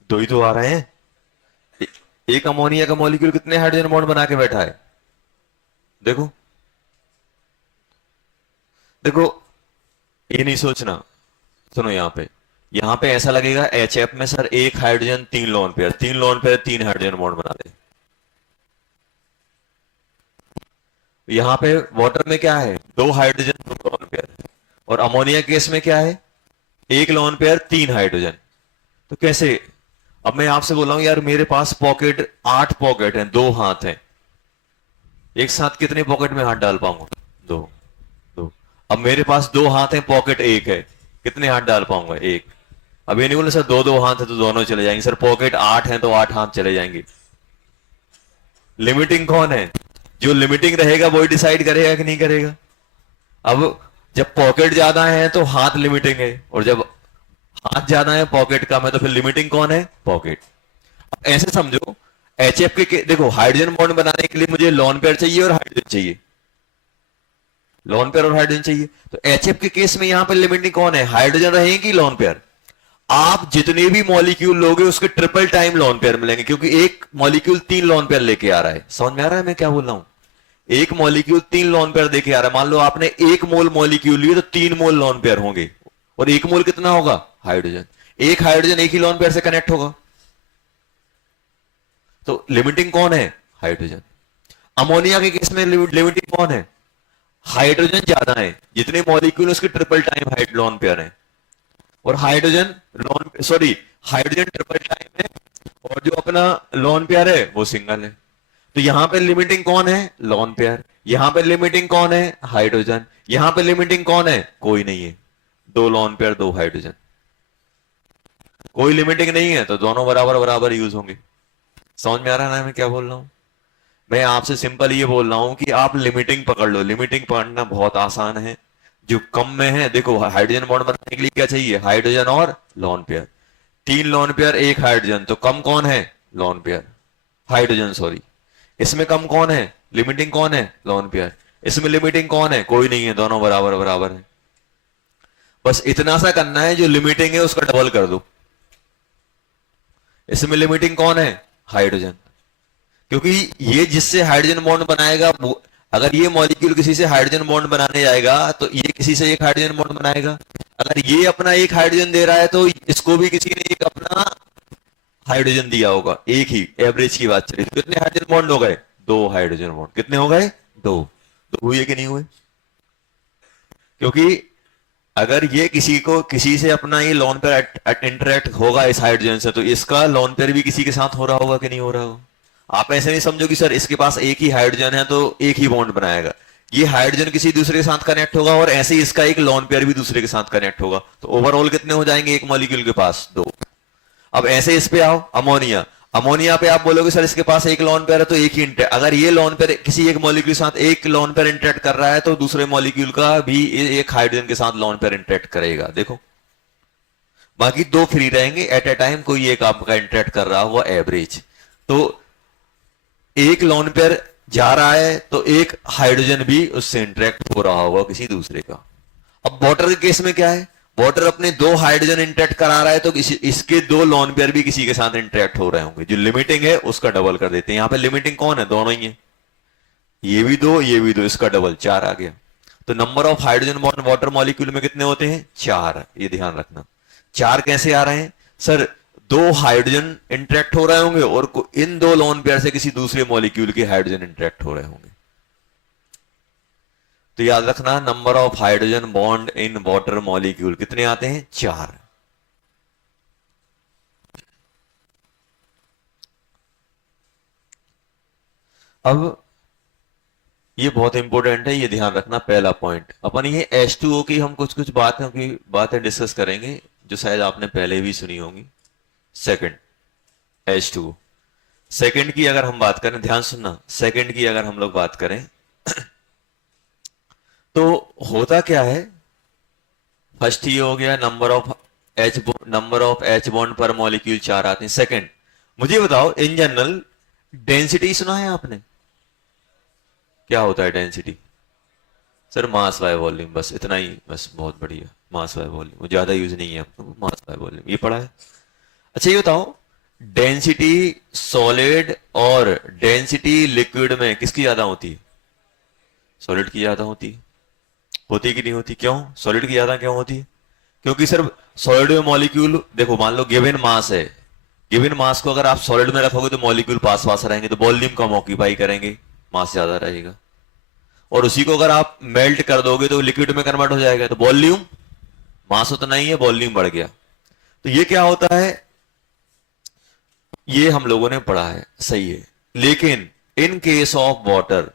2 ही तो आ रहे हैं। एक अमोनिया का मॉलिक्यूल कितने हाइड्रोजन बॉन्ड बना के बैठा है, देखो देखो, ये नहीं सोचना, सुनो यहां पे ऐसा लगेगा HF में सर एक hydrogen 3 lone pair, 3 lone pair 3 hydrogen bond बना दे। यहां पे वाटर में क्या है, 2 हाइड्रोजन 2 लोन पेयर, और अमोनिया केस में क्या है, एक लोन पेयर 3 हाइड्रोजन। तो कैसे, अब मैं आपसे बोल रहा हूं यार मेरे पास पॉकेट 8 पॉकेट हैं, 2 हाथ हैं, एक साथ कितने पॉकेट में हाथ डाल पाऊंगा, 2 2। अब मेरे पास 2 हाथ हैं, पॉकेट 1 है, कितने हाथ डाल पाऊंगा, 1। अब ये नहीं बोले सर दो दो हाथ है तो दोनों चले जाएंगे, सर पॉकेट 8 है तो 8 हाथ चले जाएंगे। लिमिटिंग कौन है? जो लिमिटिंग रहेगा वही डिसाइड करेगा कि नहीं करेगा। अब जब पॉकेट ज्यादा है तो हाथ लिमिटिंग है, और जब हाथ ज्यादा है पॉकेट कम है तो फिर लिमिटिंग कौन है? पॉकेट। अब ऐसे समझो, एचएफ के देखो हाइड्रोजन बॉन्ड बनाने के लिए मुझे लोन पेयर चाहिए और हाइड्रोजन चाहिए, लोन पेयर और हाइड्रोजन चाहिए। तो एचएफ के केस में यहां पर लिमिटिंग कौन है? हाइड्रोजन रहेगी लोन पेयर। आप जितने भी मॉलिक्यूल लोगे उसके ट्रिपल टाइम लोन पेयर मिलेंगे, क्योंकि एक मॉलिक्यूल 3 लोन पेयर लेके आ रहा है। समझ में आ रहा है मैं क्या बोल रहा हूं? एक मॉलिक्यूल 3 लोन पेयर देके आ रहा है। मान लो आपने 1 मोल मॉलिक्यूल लिए तो 3 मोल लोन पेयर होंगे, और 1 मोल कितना होगा? हाइड्रोजन। एक हाइड्रोजन एक ही लोन पेयर से कनेक्ट होगा, तो लिमिटिंग कौन है? हाइड्रोजन। अमोनिया के केस में लिमिटिंग कौन है? हाइड्रोजन ज्यादा है, जितने मॉलिक्यूल उसके triple time hide lone pair है, और hydrogen loan sorry hydrogen triple time है, और जो अपना लोन पेयर है वो सिंगल है। तो यहां पे लिमिटिंग कौन है? Lone pair. यहां पे लिमिटिंग कौन है? हाइड्रोजन। यहां पे लिमिटिंग कौन है? कोई नहीं है, दो लोन पेयर दो हाइड्रोजन। कोई लिमिटिंग नहीं है तो दोनों बराबर बराबर यूज होंगे। समझ में आ रहा है ना मैं क्या बोल रहा हूं? मैं आपसे सिंपल ये बोल रहा हूं कि आप लिमिटिंग पकड़ लो। लिमिटिंग पकड़ना बहुत आसान है। जो कम में है, देखो हाइड्रोजन बॉन्ड बनाने के लिए क्या चाहिए? हाइड्रोजन और lone pair. 3 lone pair 1 hydrogen, तो कम कौन है? Lone pair, hydrogen sorry. इसमें कम कौन है? लिमिटिंग कौन है? Lone pair. इसमें लिमिटिंग कौन है? कोई नहीं है, दोनों बराबर बराबर है। बस इतना सा करना है, जो लिमिटिंग है उसका डबल कर दो। इसमें लिमिटिंग कौन है? हाइड्रोजन। क्योंकि ये जिससे हाइड्रोजन बॉन्ड बनाएगा अगर ये मॉलिक्यूल किसी से हाइड्रोजन बॉन्ड बनाने जाएगा तो ये किसी से एक हाइड्रोजन बॉन्ड बनाएगा। अगर ये अपना एक हाइड्रोजन दे रहा है तो इसको भी किसी ने एक अपना हाइड्रोजन दिया होगा, एक ही एवरेज की बात चली। तो कितने हाइड्रोजन बॉन्ड हो गए? 2 हाइड्रोजन बॉन्ड। कितने हो गए? 2। तो हुए कि नहीं हुए? क्योंकि अगर ये किसी से अपना ये लोन पेयर इंटरेक्ट होगा इस हाइड्रोजन से, तो इसका लोन पेयर भी किसी के साथ हो रहा होगा कि नहीं हो रहा होगा। आप ऐसे नहीं समझो कि सर इसके पास एक ही हाइड्रोजन है तो एक ही बॉन्ड बनाएगा। ये हाइड्रोजन किसी दूसरे के साथ कनेक्ट होगा, और ऐसे ही इसका एक लोन पेयर भी दूसरे के साथ कनेक्ट होगा। तो ओवरऑल कितने हो जाएंगे एक मॉलिक्यूल के पास? 2। अब ऐसे इस पे आओ, अमोनिया। अमोनिया पे आप बोलोगे सर इसके पास एक लोन पेयर है तो एक ही इंटरेक्ट। अगर ये लोन पेयर किसी एक मॉलिक्यूल के साथ एक लोन पेयर इंटरेक्ट कर रहा है तो दूसरे मॉलिक्यूल का भी एक हाइड्रोजन के साथ लोन पेयर इंटरेक्ट करेगा। देखो, बाकी 2 फ्री रहेंगे एट ए टाइम, कोई एक आपका इंटरेक्ट कर रहा होगा एवरेज। तो एक लोन पेयर जा रहा है तो एक हाइड्रोजन भी उससे इंटरेक्ट हो रहा होगा किसी दूसरे का। अब वाटर के केस में क्या है? वाटर अपने 2 हाइड्रोजन इंटरेक्ट करा रहा है तो इसके 2 लोन पेयर भी किसी के साथ इंटरेक्ट हो रहे होंगे। जो लिमिटिंग है उसका डबल कर देते हैं। यहां पे लिमिटिंग कौन है? दोनों ही है, ये भी 2 ये भी 2, इसका डबल 4 आ गया। तो number of hydrogen bond water molecule में कितने होते हैं? 4। ये ध्यान रखना। 4 कैसे आ रहे हैं? सर 2 हाइड्रोजन इंटरेक्ट हो रहे होंगे और इन 2 लोन पेयर से किसी दूसरे मॉलिक्यूल के हाइड्रोजन इंटरेक्ट हो रहे होंगे। तो याद रखना, number of hydrogen bond in water molecule कितने आते हैं? 4। अब ये बहुत इंपॉर्टेंट है, ये ध्यान रखना। पहला पॉइंट अपन ये H2O की हम कुछ कुछ बातें डिस्कस करेंगे जो शायद आपने पहले भी सुनी होंगी। Second, H2O। सेकंड की अगर हम बात करें, ध्यान सुनना, सेकंड की अगर हम लोग बात करें तो होता क्या है? फर्स्ट ये हो गया, नंबर ऑफ एच बॉन्ड पर मॉलिक्यूल 4 आते हैं। सेकंड, मुझे बताओ इन जनरल डेंसिटी सुना है आपने? क्या होता है density? Sir mass by volume, बस इतना ही, बस बहुत बढ़िया। मास बाय वॉल्यूम ज्यादा यूज नहीं है आपको, मास बाय वॉल्यूम ये पढ़ा है। अच्छा ये बताओ, डेंसिटी सॉलिड और डेंसिटी लिक्विड में किसकी ज्यादा होती है? सॉलिड की ज्यादा होती है। होती कि नहीं होती? क्यों सॉलिड की ज्यादा क्यों होती है? क्योंकि सर सॉलिड में मॉलिक्यूल, देखो मान लो गिवन मास है, गिवन मास को अगर आप सॉलिड में रखोगे तो मॉलिक्यूल पास पास रहेंगे, तो वॉल्यूम कम ऑक्यूपाई करेंगे, मास ज्यादा रहेगा। और उसी को अगर आप मेल्ट कर दोगे तो लिक्विड में कन्वर्ट हो जाएगा, तो वॉल्यूम, मास उतना ही है, वॉल्यूम बढ़ गया। तो ये क्या होता है? ये हम लोगों ने पढ़ा है, सही है। लेकिन in case of water,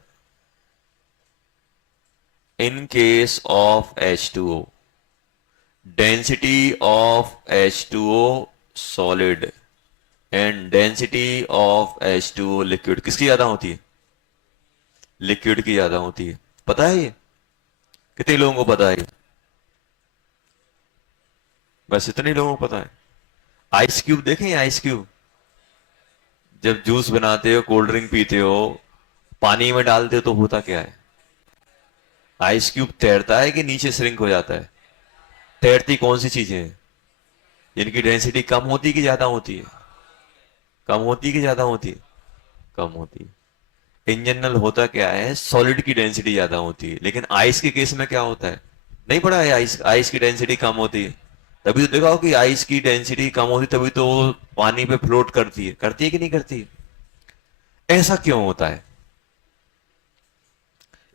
in case of H2O, density of H2O solid and density of H2O liquid किसकी ज्यादा होती है? लिक्विड की ज्यादा होती है। पता है ये? कितने लोगों को पता है? बस इतने लोगों को पता है। आइस क्यूब देखें, आइस क्यूब जब जूस बनाते हो, कोल्ड ड्रिंक पीते हो, पानी में डालते हो तो होता क्या है? आइस क्यूब तैरता है कि नीचे श्रिंक हो जाता है? तैरती कौन सी चीजें हैं जिनकी डेंसिटी कम होती है कि ज्यादा होती है? कम होती है कि ज्यादा होती है? कम होती है। इन जनरल होता क्या है, सॉलिड की डेंसिटी ज्यादा होती है, लेकिन आइस के केस में क्या होता है? नहीं पढ़ा है? आइस आइस की डेंसिटी कम होती है। तभी तो देखा हो कि आइस की डेंसिटी कम होती, तभी तो वो पानी पे फ्लोट करती है कि नहीं करती है? ऐसा क्यों होता है?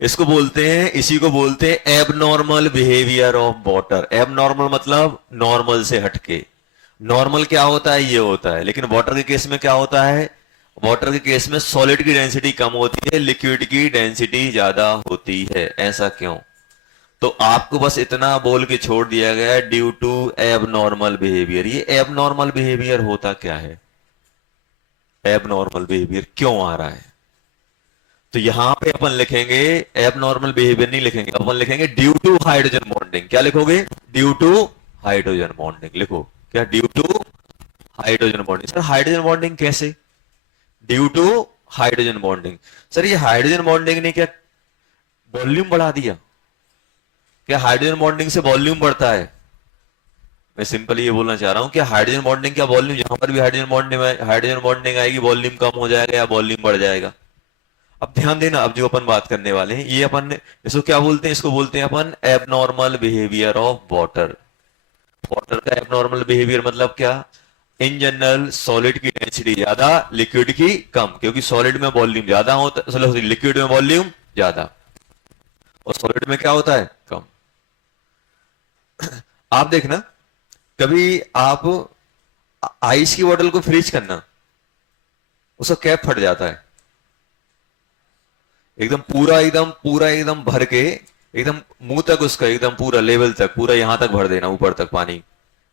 इसको बोलते हैं, इसी को बोलते हैं abnormal behaviour of water. Abnormal मतलब नॉर्मल से हटके। नॉर्मल क्या होता है? ये होता है। लेकिन वाटर के केस में क्या होता है? वाटर के केस में सॉलिड की डेंसिटी कम होती है, लिक्विड की डेंसिटी ज्यादा होती है। ऐसा क्यों? तो आपको बस इतना बोल के छोड़ दिया गया है, ड्यू टू एबनॉर्मल बिहेवियर। ये एबनॉर्मल बिहेवियर होता क्या है? एबनॉर्मल बिहेवियर क्यों आ रहा है? तो यहां पे अपन लिखेंगे एबनॉर्मल बिहेवियर नहीं लिखेंगे, अपन लिखेंगे ड्यू टू हाइड्रोजन बॉन्डिंग। क्या लिखोगे? ड्यू टू हाइड्रोजन बॉन्डिंग लिखो। क्या? Due to hydrogen bonding. Sir hydrogen bonding कैसे? Due to hydrogen bonding. Sir ये हाइड्रोजन बॉन्डिंग ने क्या वॉल्यूम बढ़ा दिया? क्या हाइड्रोजन बॉन्डिंग से वॉल्यूम बढ़ता है? मैं सिंपली ये बोलना चाह रहा हूं कि हाइड्रोजन बॉन्डिंग क्या वॉल्यूम, जहां पर भी हाइड्रोजन बॉन्डिंग आएगी वॉल्यूम कम हो जाएगा या वॉल्यूम बढ़ जाएगा? अब ध्यान देना, अब जो अपन बात करने वाले हैं ये अपन इसको क्या बोलते हैं? इसको बोलते हैं अपन abnormal behaviour of water. Water का एबनॉर्मल बिहेवियर मतलब क्या? इन जनरल सॉलिड की डेंसिटी ज्यादा, लिक्विड की कम, क्योंकि सॉलिड में वॉल्यूम ज्यादा होता है, लिक्विड में वॉल्यूम ज्यादा, और सॉलिड में क्या होता है? कम। आप देखना, कभी आप आइस की बोतल को फ्रीज करना, उसका कैप फट जाता है, एकदम भर के, एकदम मुंह तक उसका, एकदम पूरा लेवल तक, पूरा यहां तक भर देना, ऊपर तक पानी।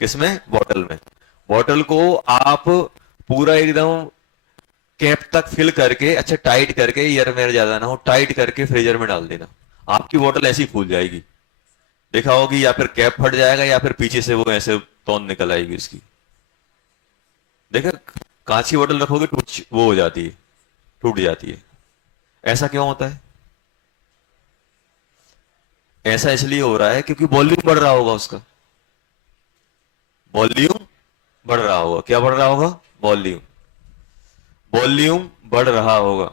किसमें? बॉटल में। बॉटल को आप पूरा एकदम कैप तक फिल करके, अच्छा टाइट करके, एयर में ज्यादा ना हो, टाइट करके फ्रीजर में डाल देना, आपकी बॉटल ऐसी फूल जाएगी। देखा होगी, या फिर कैप फट जाएगा या फिर पीछे से वो ऐसे तौन निकल आएगी उसकी। देखा, कांच की बोतल रखोगे वो हो जाती है, टूट जाती है। ऐसा क्यों होता है? ऐसा इसलिए हो रहा है क्योंकि वॉल्यूम बढ़ रहा होगा उसका। वॉल्यूम बढ़ रहा होगा। क्या बढ़ रहा होगा? वॉल्यूम। वॉल्यूम बढ़ रहा होगा।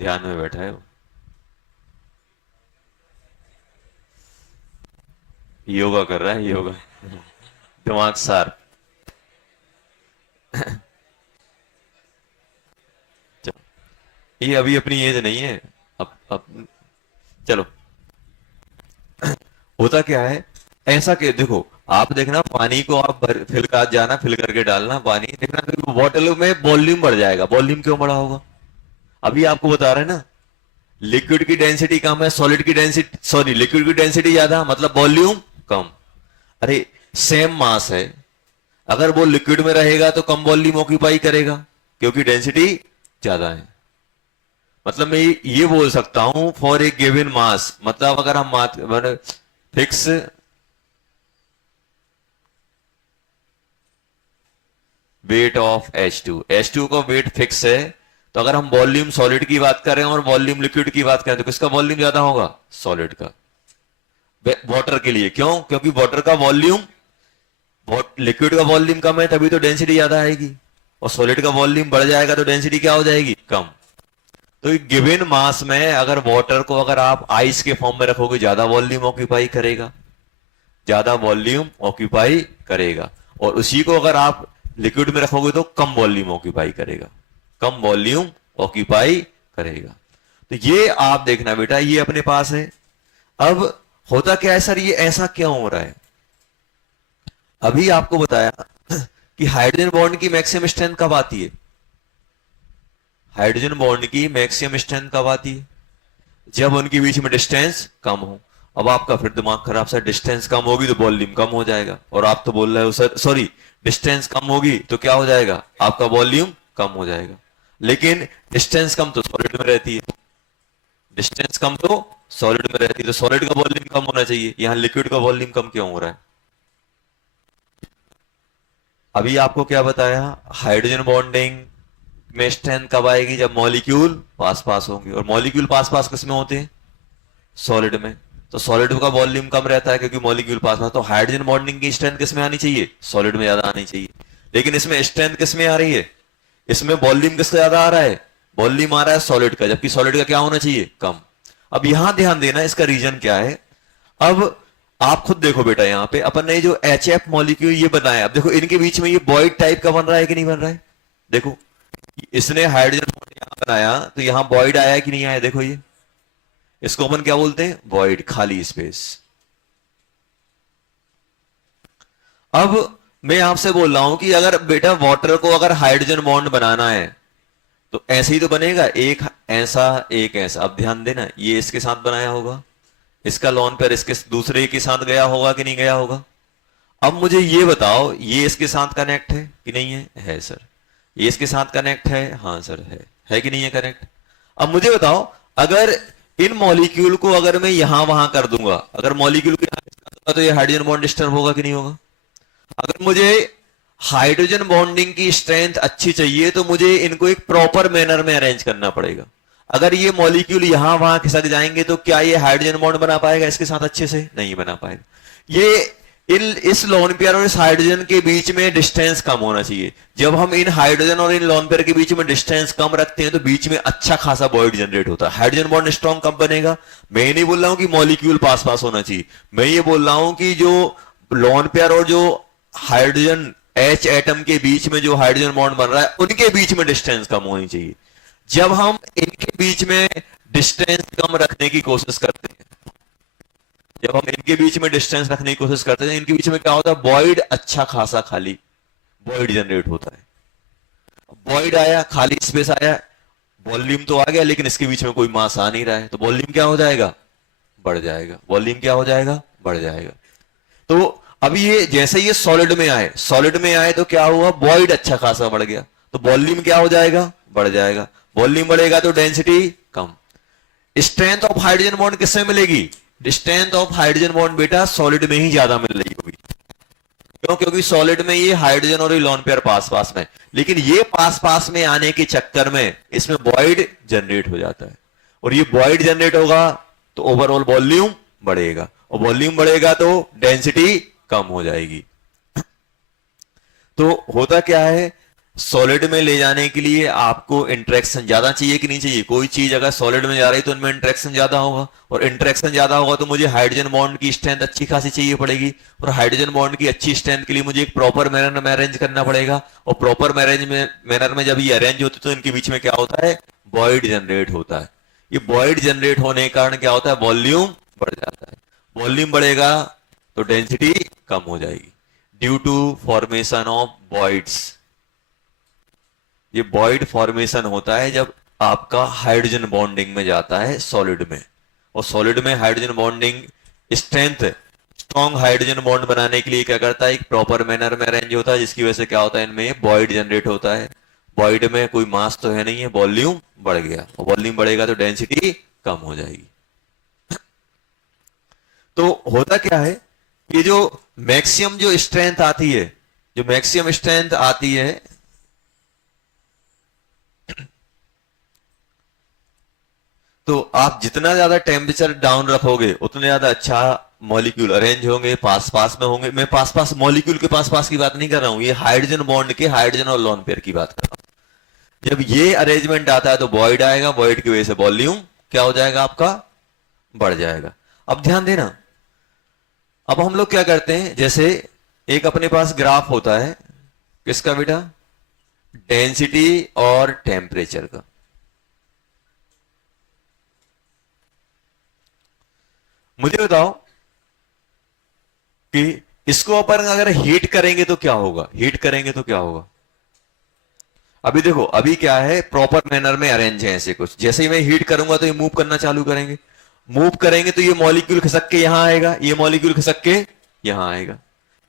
ध्यान में बैठा है वो, योगा कर रहा है, योगा। दिमाग शार्प। ये अभी अपनी एज नहीं है। अब चलो, होता क्या है? ऐसा कि देखो, आप देखना पानी को आप फिल कर जाना, फिल करके डालना पानी, देखना बॉटल में वॉल्यूम बढ़ जाएगा। वॉल्यूम क्यों बढ़ा होगा? अभी आपको बता रहे हैं ना, लिक्विड की डेंसिटी कम है, सॉलिड की डेंसिटी, सॉरी, लिक्विड की डेंसिटी ज्यादा, मतलब वॉल्यूम कम। अरे सेम मास है, अगर वो लिक्विड में रहेगा तो कम वॉल्यूम ऑक्यूपाई करेगा क्योंकि डेंसिटी ज्यादा है। मतलब मैं ये बोल सकता हूं, फॉर ए गिवन मास, मतलब अगर हम फिक्स वेट ऑफ H2 का वेट फिक्स है, तो अगर हम वॉल्यूम सॉलिड की बात करें और वॉल्यूम लिक्विड की बात करें तो किसका वॉल्यूम ज्यादा होगा? सॉलिड का। वाटर के लिए क्यों? क्योंकि वाटर का वॉल्यूम, लिक्विड का वॉल्यूम कम है तभी तो डेंसिटी ज्यादा आएगी, और सॉलिड का वॉल्यूम बढ़ जाएगा तो डेंसिटी क्या हो जाएगी? कम। तो एक गिवन मास में अगर वाटर को अगर आप आइस के फॉर्म में रखोगे, ज्यादा वॉल्यूम ऑक्यूपाई करेगा, ज्यादा वॉल्यूम ऑक्यूपाई करेगा, और उसी को अगर आप लिक्विड में रखोगे तो कम वॉल्यूम ऑक्यूपाई करेगा, कम वॉल्यूम ऑक्यूपाई करेगा। तो ये आप देखना बेटा, ये अपने पास है। अब होता क्या है सर, ये ऐसा क्यों हो रहा है? अभी आपको बताया कि हाइड्रोजन बॉन्ड की मैक्सिमम स्ट्रेंथ कब आती है? हाइड्रोजन बॉन्ड की मैक्सिमम स्ट्रेंथ कब आती है? जब उनके बीच में डिस्टेंस कम हो। अब आपका फिर दिमाग खराब सा, डिस्टेंस कम होगी तो वॉल्यूम कम हो जाएगा, और आप तो बोल रहे हो सर, सॉरी, डिस्टेंस कम होगी तो क्या हो जाएगा, आपका वॉल्यूम कम हो जाएगा। लेकिन डिस्टेंस कम तो सॉलिड में रहती है, डिस्टेंस कम तो सॉलिड में रहती है, तो सॉलिड का वॉल्यूम कम होना चाहिए, यहां लिक्विड का वॉल्यूम कम क्यों हो रहा है? अभी आपको क्या बताया, हाइड्रोजन बॉन्डिंग में स्ट्रेंथ कब आएगी, जब मॉलिक्यूल पास पास होंगे, और मॉलिक्यूल पास पास किसमें होते हैं, सॉलिड में। तो सॉलिड का वॉल्यूम कम रहता है क्योंकि मॉलिक्यूल पास पास, तो हाइड्रोजन बॉन्डिंग की स्ट्रेंथ किसमें आनी चाहिए, सॉलिड में ज्यादा आनी चाहिए। लेकिन इसमें स्ट्रेंथ किसमें आ रही है, इसमें वॉल्यूम किसका ज्यादा आ रहा है, वॉल्यूम आ रहा है सॉलिड का, जबकि सॉलिड का क्या होना चाहिए, कम। अब यहां ध्यान देना, इसका रीजन क्या है। अब आप खुद देखो बेटा, यहां पे अपन ने जो HF मॉलिक्यूल ये बनाया, अब देखो इनके बीच में ये बॉइड टाइप का बन रहा है कि नहीं बन रहा है, देखो इसने हाइड्रोजन बॉन्ड यहां बनाया तो यहां बॉइड आया कि नहीं आया, देखो ये, इसको अपन क्या बोलते हैं, वॉइड, खाली स्पेस। अब मैं आपसे बोल रहा हूं कि अगर बेटा वाटर को अगर हाइड्रोजन बॉन्ड बनाना है तो ऐसे ही तो बनेगा, एक ऐसा एक ऐसा। अब ध्यान देना, ये इसके साथ बनाया होगा, इसका लॉन पेयर इसके दूसरे के साथ गया होगा कि नहीं गया होगा। अब मुझे ये बताओ, ये इसके साथ कनेक्ट है कि नहीं है सर। ये इसके साथ कनेक्ट है, हाँ सर है कि नहीं है कनेक्ट। अब मुझे बताओ, अगर इन मॉलिक्यूल को अगर मैं यहां वहां कर दूंगा, अगर मॉलिक्यूल को यहां कर दूंगा तो ये हाइड्रोजन बॉन्ड डिस्टर्ब होगा कि नहीं होगा। अगर मुझे हाइड्रोजन बॉन्डिंग की स्ट्रेंथ अच्छी चाहिए तो मुझे इनको एक प्रॉपर मैनर में अरेंज करना पड़ेगा। अगर ये मॉलिक्यूल यहां वहां खिसक जाएंगे तो क्या ये हाइड्रोजन बॉन्ड बना पाएगा इसके साथ, अच्छे से नहीं बना पाएगा। ये इस लोन पेयर और इस हाइड्रोजन के बीच में डिस्टेंस कम होना चाहिए। जब हम इन हाइड्रोजन और इन लोन पेयर के बीच में डिस्टेंस कम रखते हैं तो बीच में अच्छा खासा बॉइड जनरेट होता है, हाइड्रोजन बॉन्ड स्ट्रॉन्ग कब बनेगा। मैं ये नहीं बोल रहा हूं कि मॉलिक्यूल पास पास होना चाहिए, मैं ये बोल रहा हूं कि जो लोन पेयर और जो हाइड्रोजन H एटम के बीच में जो हाइड्रोजन बॉन्ड बन रहा है उनके बीच में डिस्टेंस कम होनी चाहिए। जब हम इनके बीच में डिस्टेंस कम रखने की कोशिश करते हैं, जब हम इनके बीच में डिस्टेंस रखने की कोशिश करते हैं, इनके बीच में क्या होता है, वॉइड अच्छा खासा खाली वॉइड जनरेट होता है। वॉइड आया, खाली स्पेस आया, वॉल्यूम तो आ गया लेकिन इसके बीच में कोई मास आ नहीं रहा है, तो वॉल्यूम क्या हो जाएगा, बढ़ जाएगा। वॉल्यूम क्या हो जाएगा, बढ़ जाएगा। तो अब ये जैसे ये सॉलिड में आए, सॉलिड में आए तो क्या हुआ, वॉइड अच्छा खासा बढ़ गया, तो वॉल्यूम क्या हो जाएगा, बढ़ जाएगा। वॉल्यूम बढ़ेगा तो density come. Strength of hydrogen bond किसमें मिलेगी, स्ट्रेंथ ऑफ हाइड्रोजन बॉन्ड बेटा सॉलिड में ही ज्यादा मिल रही होगी। क्यों, क्योंकि सॉलिड में ये हाइड्रोजन और ये लोन पेयर पास पास में, लेकिन ये पास पास में आने के चक्कर में इसमें वॉइड जनरेट हो जाता है, और ये वॉइड जनरेट होगा तो ओवरऑल वॉल्यूम बढ़ेगा, और वॉल्यूम बढ़ेगा तो डेंसिटी कम हो जाएगी। तो होता क्या है, सॉलिड में ले जाने के लिए आपको इंटरेक्शन ज्यादा चाहिए कि नहीं चाहिए। कोई चीज अगर सॉलिड में जा रही है तो उनमें इंटरेक्शन ज्यादा होगा, और इंटरेक्शन ज्यादा होगा तो मुझे हाइड्रोजन बॉन्ड की स्ट्रेंथ अच्छी खासी चाहिए पड़ेगी, और हाइड्रोजन बॉन्ड की अच्छी स्ट्रेंथ के लिए मुझे एक प्रॉपर मैनर में अरेंज करना पड़ेगा, और प्रॉपर मैनर में जब ये अरेंज होते तो इनके बीच में क्या होता है, वॉइड जनरेट होता है। ये वॉइड जनरेट होने के कारण क्या होता है, वॉल्यूम बढ़ जाता है। वॉल्यूम बढ़ेगा तो डेंसिटी कम हो जाएगी, due to formation of voids. ये वॉइड फॉर्मेशन होता है जब आपका हाइड्रोजन बॉन्डिंग में जाता है सॉलिड में, और सॉलिड में hydrogen bonding strength, strong hydrogen bond बनाने के लिए क्या करता है, एक प्रॉपर मैनर में अरेंज होता है, जिसकी वजह से क्या होता है, इनमें वॉइड जनरेट होता है। वॉइड में कोई मास तो है नहीं है, वॉल्यूम बढ़ गया, और वॉल्यूम बढ़ेगा तो डेंसिटी कम हो जाएगी। तो होता क्या है, ये जो मैक्सिमम जो स्ट्रेंथ आती है, जो मैक्सिमम स्ट्रेंथ आती है, तो आप जितना ज्यादा टेम्परेचर डाउन रखोगे उतने ज्यादा अच्छा मॉलिक्यूल अरेंज होंगे, पास पास में होंगे। मैं पास पास मॉलिक्यूल के पास पास की बात नहीं कर रहा हूं, ये हाइड्रोजन बॉन्ड के हाइड्रोजन और लोन पेयर की बात कर रहा हूं। जब ये अरेंजमेंट आता है तो वॉइड आएगा, वॉइड की वजह से वॉल्यूम क्या हो जाएगा, आपका बढ़ जाएगा। अब ध्यान देना, अब हम लोग क्या करते हैं, जैसे एक अपने पास ग्राफ होता है, किसका बेटा, डेंसिटी और टेम्परेचर का। मुझे बताओ कि इसको अपन अगर हीट करेंगे तो क्या होगा, हीट करेंगे तो क्या होगा। अभी देखो, अभी क्या है, प्रॉपर मैनर में अरेंज है ऐसे कुछ, जैसे ही मैं हीट करूंगा तो ये मूव करना चालू करेंगे। मूव करेंगे तो ये मॉलिक्यूल खिसक के यहां आएगा, ये मॉलिक्यूल खिसक के यहां आएगा,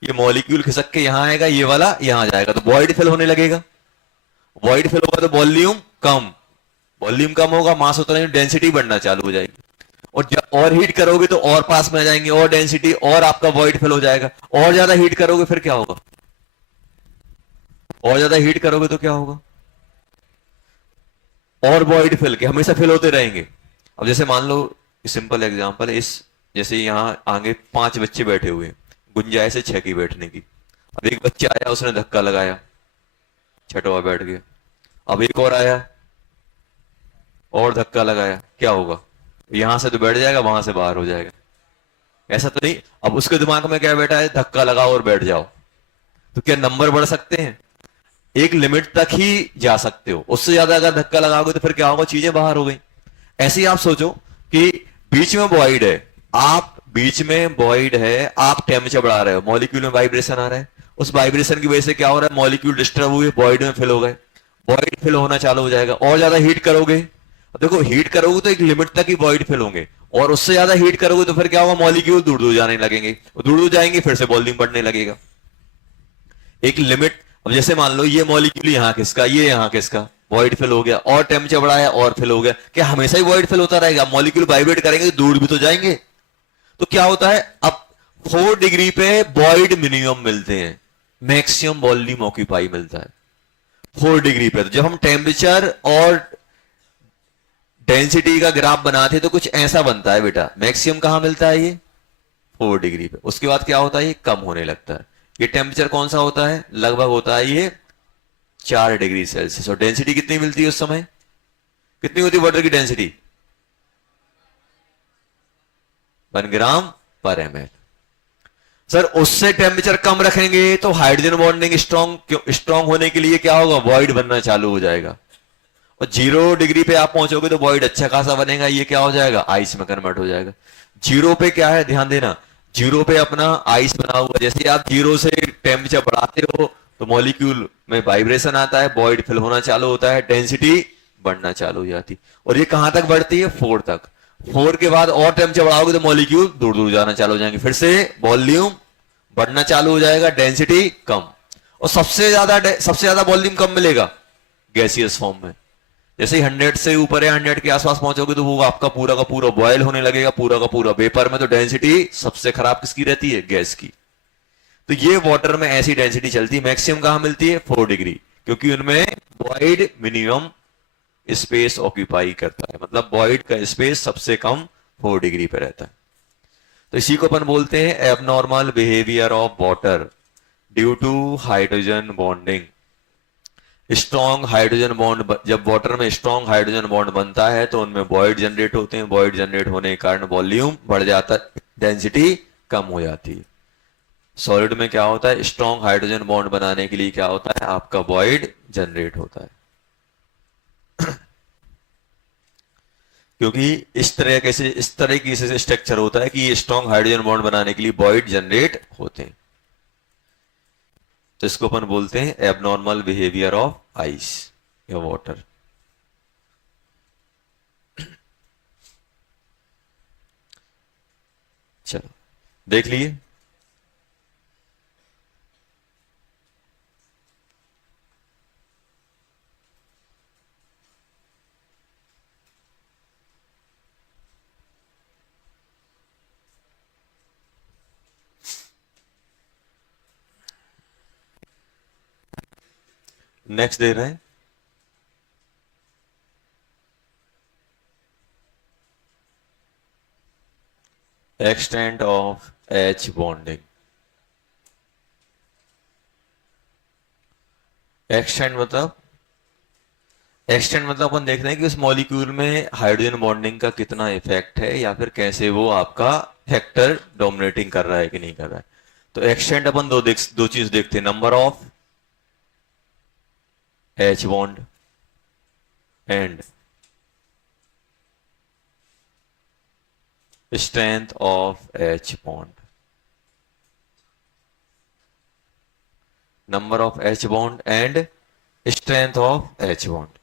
ये मॉलिक्यूल खिसक के यहां आएगा, ये वाला यहां जाएगा, तो वॉइड फिल होने लगेगा। वॉइड फिल होगा तो वॉल्यूम कम, वॉल्यूम कम होगा, मास उतना ही, डेंसिटी बढ़ना चालू हो जाएगी। और जब और हीट करोगे तो और पास में आ जाएंगे, और डेंसिटी, और आपका वॉइड फिल हो जाएगा। और ज्यादा हीट करोगे फिर क्या होगा, और ज्यादा हीट करोगे तो क्या होगा, और वॉइड फिल के हमेशा फिल होते रहेंगे। अब जैसे मान लो सिंपल एग्जांपल, इस जैसे यहां आगे 5 बच्चे बैठे हुए हैं, गुंजाइश है 6 की बैठने की। अब एक बच्चा आया, उसने धक्का लगाया, छठवा बैठ गया। अब एक और आया और धक्का लगाया, क्या होगा, यहां से तो बैठ जाएगा, वहां से बाहर हो जाएगा। ऐसा तो नहीं, अब उसके दिमाग में क्या बैठा है, धक्का लगाओ और बैठ जाओ। तो क्या नंबर बढ़ सकते हैं, एक लिमिट तक ही जा सकते हो, उससे ज्यादा अगर धक्का लगाओगे तो फिर क्या होगा, चीजें बाहर हो गई। ऐसे ही आप सोचो कि बीच में वॉइड है, आप बीच में वॉइड है, आप टेम्परेचर बढ़ा रहे हो, मॉलिक्यूल में वाइब्रेशन आ रहा है, उस वाइब्रेशन की वजह से क्या हो रहा है, मॉलिक्यूल डिस्टर्ब हुए, वॉइड में फिल हो गए, वॉइड फिल होना चालू हो जाएगा। और ज्यादा हीट करोगे, देखो हीट करोगे तो एक लिमिट तक ही वॉइड फिल होंगे, और उससे ज्यादा हीट करोगे तो फिर क्या होगा, मॉलिक्यूल दूर दूर जाने लगेंगे, दूर दूर जाएंगे फिर से वॉल्यूम बढ़ने लगेगा। एक लिमिट, अब जैसे मान लो ये मॉलिक्यूल यहां किसका, ये यहां किसका, वॉइड फिल हो गया, और टेम्परेचर बढ़ाया और फिल हो गया, क्या हमेशा ही वॉइड फिल होता रहेगा, मॉलिक्यूल वाइब्रेट करेंगे तो दूर भी तो जाएंगे। तो क्या होता है, अब 4 डिग्री पे वॉइड मिनिमम मिलते हैं, मैक्सिमम वॉल्यूम ऑक्यूपाई मिलता है 4 डिग्री पे। तो जब हम टेम्परेचर और डेंसिटी का ग्राफ बनाते हैं तो कुछ ऐसा बनता है बेटा, मैक्सिमम कहां मिलता है, ये 4 डिग्री पे। उसके बाद क्या होता है, ये कम होने लगता है। ये टेम्परेचर कौन सा होता है, लगभग होता है ये 4 डिग्री सेल्सियस। और डेंसिटी कितनी मिलती है उस समय, कितनी होती है वाटर की डेंसिटी, 1 ग्राम पर ml। सर उससे टेम्परेचर कम रखेंगे तो हाइड्रोजन बॉन्डिंग स्ट्रॉन्ग होने के लिए क्या होगा, वॉइड बनना चालू हो जाएगा। और 0 डिग्री पे आप पहुंचोगे तो वॉइड अच्छा खासा बनेगा, ये क्या हो जाएगा, आइस में कन्वर्ट हो जाएगा। 0 पे क्या है, ध्यान देना, 0 पे अपना आइस बना हुआ, जैसे आप 0 से टेम्परेचर बढ़ाते हो तो मॉलिक्यूल में वाइब्रेशन आता है, वॉइड फिल होना चालू होता है, डेंसिटी बढ़ना चालू हो जाती। और ये कहां तक बढ़ती है, 4 तक। 4 के बाद और टेम्परेचर बढ़ाओगे तो मॉलिक्यूल दूर दूर जाना चालू हो जाएंगे, फिर से वॉल्यूम बढ़ना चालू हो जाएगा, डेंसिटी कम। और सबसे ज्यादा वॉल्यूम कम मिलेगा गैसियस फॉर्म में। जैसे ही 100 से ऊपर है, 100 के आसपास पहुंचोगे तो वो आपका पूरा का पूरा बॉयल होने लगेगा, पूरा का पूरा वेपर में। तो डेंसिटी सबसे खराब किसकी रहती है, गैस की। तो ये वाटर में ऐसी डेंसिटी चलती है, मैक्सिमम कहां मिलती है, 4 डिग्री, क्योंकि उनमें वॉइड मिनिमम स्पेस ऑक्यूपाई करता है, मतलब वॉइड का स्पेस सबसे कम 4 डिग्री पे रहता है। तो इसी को अपन बोलते हैं abnormal behaviour of water due to hydrogen bonding. Strong hydrogen bond, जब वाटर में स्ट्रॉन्ग हाइड्रोजन बॉन्ड बनता है तो उनमें वॉइड जनरेट होते हैं, वॉइड जनरेट होने के कारण वॉल्यूम बढ़ जाता है, डेंसिटी कम हो जाती है। सॉलिड में क्या होता है, स्ट्रॉन्ग हाइड्रोजन बॉन्ड बनाने के लिए क्या होता है, आपका वॉइड जनरेट होता है। क्योंकि इस तरह की स्ट्रक्चर होता है कि ये स्ट्रॉन्ग हाइड्रोजन बॉन्ड बनाने के लिए वॉइड जनरेट होते हैं। तो इसको अपन बोलते हैं एबनॉर्मल बिहेवियर ऑफ आइस या वाटर। चलो देख लिए। नेक्स्ट दे रहे हैं, extent of H bonding. Extent मतलब अपन देख रहे हैं कि उस मॉलिक्यूल में हाइड्रोजन बॉन्डिंग का कितना इफेक्ट है, या फिर कैसे वो आपका फैक्टर डोमिनेटिंग कर रहा है कि नहीं कर रहा है। तो एक्सटेंट अपन दो चीज देखते हैं, number of H bond and strength of H bond. Number of H bond and strength of H bond.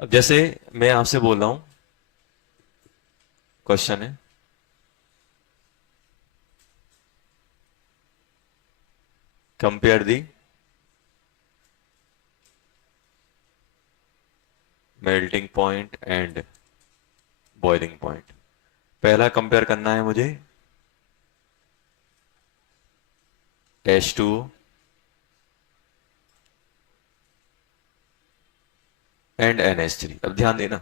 अब जैसे मैं आपसे बोल रहा हूं, क्वेश्चन है compare the melting point and boiling point. पहला कंपेयर करना है मुझे H2O एंड NH3। अब ध्यान देना,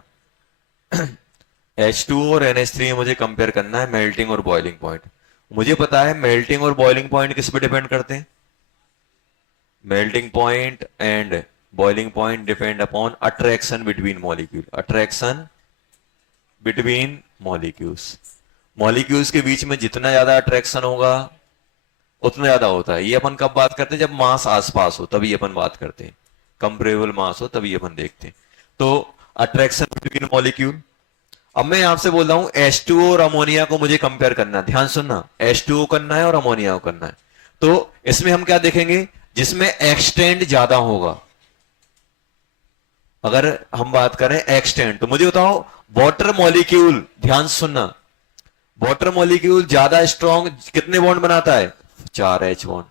H2O और NH3 मुझे कंपेयर करना है मेल्टिंग और बॉइलिंग पॉइंट। मुझे पता है मेल्टिंग और बॉइलिंग पॉइंट किस पे डिपेंड करते हैं। Melting point and boiling point depend upon attraction between molecule. Attraction between molecules, molecules के बीच में जितना ज्यादा अट्रैक्शन होगा उतना ज्यादा होता है। ये अपन कब बात करते हैं, जब मास आसपास हो तभी अपन बात करते हैं, कंपेरेबल मास हो तभी अपन देखते हैं। तो अट्रैक्शन बिटवीन मॉलिक्यूल। अब मैं आपसे बोल रहा हूं H2O और अमोनिया को मुझे कंपेयर करना है, ध्यान सुनना, H2O करना है और अमोनिया को करना है। तो इसमें हम क्या देखेंगे, जिसमें एक्सटेंड ज्यादा होगा। अगर हम बात करें एक्सटेंड, तो मुझे बताओ वाटर मॉलिक्यूल, ध्यान सुनना, वाटर मॉलिक्यूल ज्यादा स्ट्रॉन्ग कितने बॉन्ड बनाता है, 4H बॉन्ड।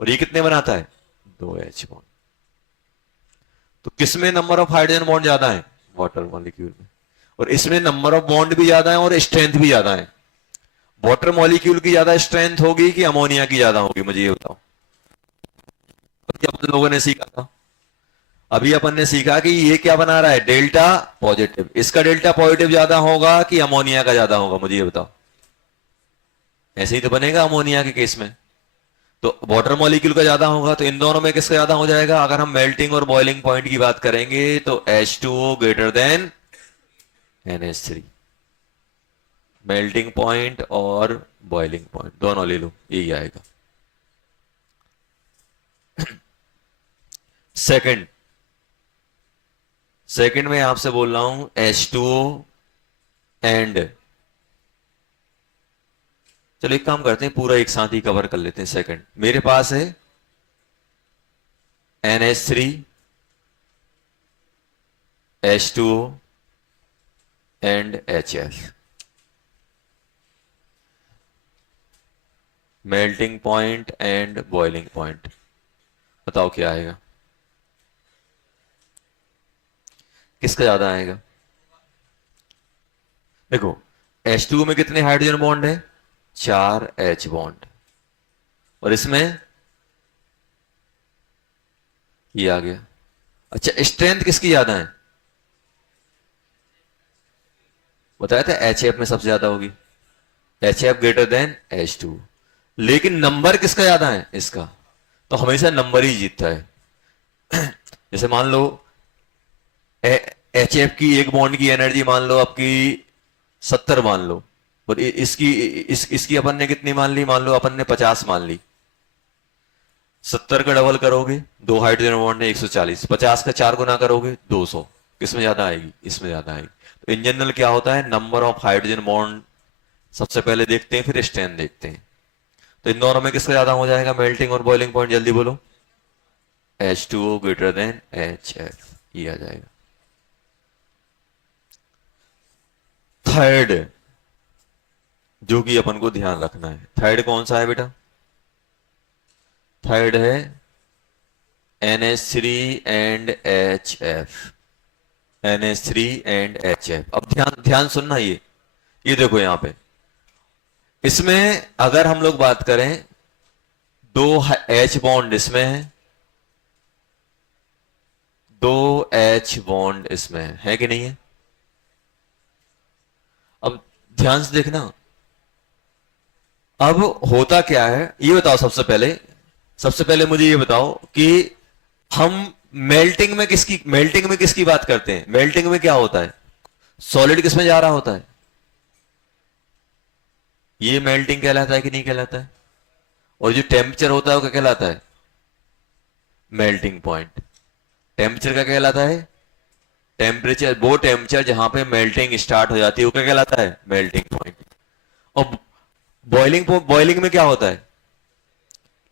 और ये कितने बनाता है, 2H बॉन्ड। तो किसमें नंबर ऑफ हाइड्रोजन बॉन्ड ज्यादा है, वाटर मॉलिक्यूल में। और इसमें नंबर ऑफ बॉन्ड भी ज्यादा है और स्ट्रेंथ भी ज्यादा है। वाटर मॉलिक्यूल की ज्यादा स्ट्रेंथ होगी कि अमोनिया की ज्यादा होगी, मुझे ये बताओ। अभी अपन लोगों ने सीखा था, अभी अपन ने सीखा कि ये क्या बना रहा है, डेल्टा पॉजिटिव। इसका डेल्टा पॉजिटिव ज्यादा होगा कि अमोनिया का ज्यादा होगा, मुझे ये बताओ। ऐसे ही तो बनेगा अमोनिया के केस में, तो वाटर मॉलिक्यूल का ज्यादा होगा। तो इन दोनों में किसका ज्यादा हो जाएगा, अगर हम मेल्टिंग और बॉइलिंग पॉइंट की बात करेंगे तो H2O greater than NH3। Melting point और बॉइलिंग पॉइंट दोनों ले लो, यही आएगा। सेकंड, सेकंड में आपसे बोल रहा हूं H2O एंड, चलो एक काम करते हैं, पूरा एक साथ ही कवर कर लेते हैं। सेकंड मेरे पास है NH3 H2O and HF। Melting point and boiling point, बताओ क्या आएगा, किसका ज्यादा आएगा। देखो H2O में कितने हाइड्रोजन बॉन्ड है, 4H बॉन्ड। और इसमें ये आ गया। अच्छा स्ट्रेंथ किसकी ज्यादा है, बताया था HF में सबसे ज्यादा होगी, HF ग्रेटर देन H2। लेकिन नंबर किसका ज्यादा है, इसका। तो हमेशा नंबर ही जीतता है। जैसे मान लो HF की एक बॉन्ड की एनर्जी मान लो आपकी 70 मान लो, और इसकी अपन ने कितनी मान ली, मान लो अपन ने 50 मान ली। 70 का डबल करोगे, दो हाइड्रोजन बॉन्ड है 140, 50 का 4 गुना करोगे 200। किसमें ज्यादा आएगी, इसमें ज्यादा आएगी। तो इन जनरल क्या होता है, नंबर ऑफ हाइड्रोजन बॉन्ड सबसे पहले देखते हैं, फिर स्ट्रेंथ देखते हैं। तो इन दोनों में किसका ज्यादा हो जाएगा, मेल्टिंग और बॉइलिंग पॉइंट, जल्दी बोलो। H2O ग्रेटर देन HF, ये आ जाएगा। थर्ड जो कि अपन को ध्यान रखना है, थर्ड कौन सा है बेटा, थर्ड है NH3 and HF। NH3 and HF। अब ध्यान ध्यान सुनना, ये देखो यहां पे, इसमें अगर हम लोग बात करें, दो H बॉन्ड इसमें है, दो H बॉन्ड इसमें है कि नहीं है। अब ध्यान से देखना, अब होता क्या है ये बताओ। सबसे पहले मुझे ये बताओ कि हम मेल्टिंग में किसकी बात करते हैं। मेल्टिंग में क्या होता है, सॉलिड किसमें जा रहा होता है, ये मेल्टिंग कहलाता है कि नहीं कहलाता है। और जो टेम्परेचर होता है वो क्या कहलाता है, मेल्टिंग पॉइंट। टेम्परेचर क्या कहलाता है, टेम्परेचर, वो टेम्परेचर जहां पे मेल्टिंग स्टार्ट हो जाती है वो क्या कहलाता है, मेल्टिंग पॉइंट। और बॉइलिंग में क्या होता है,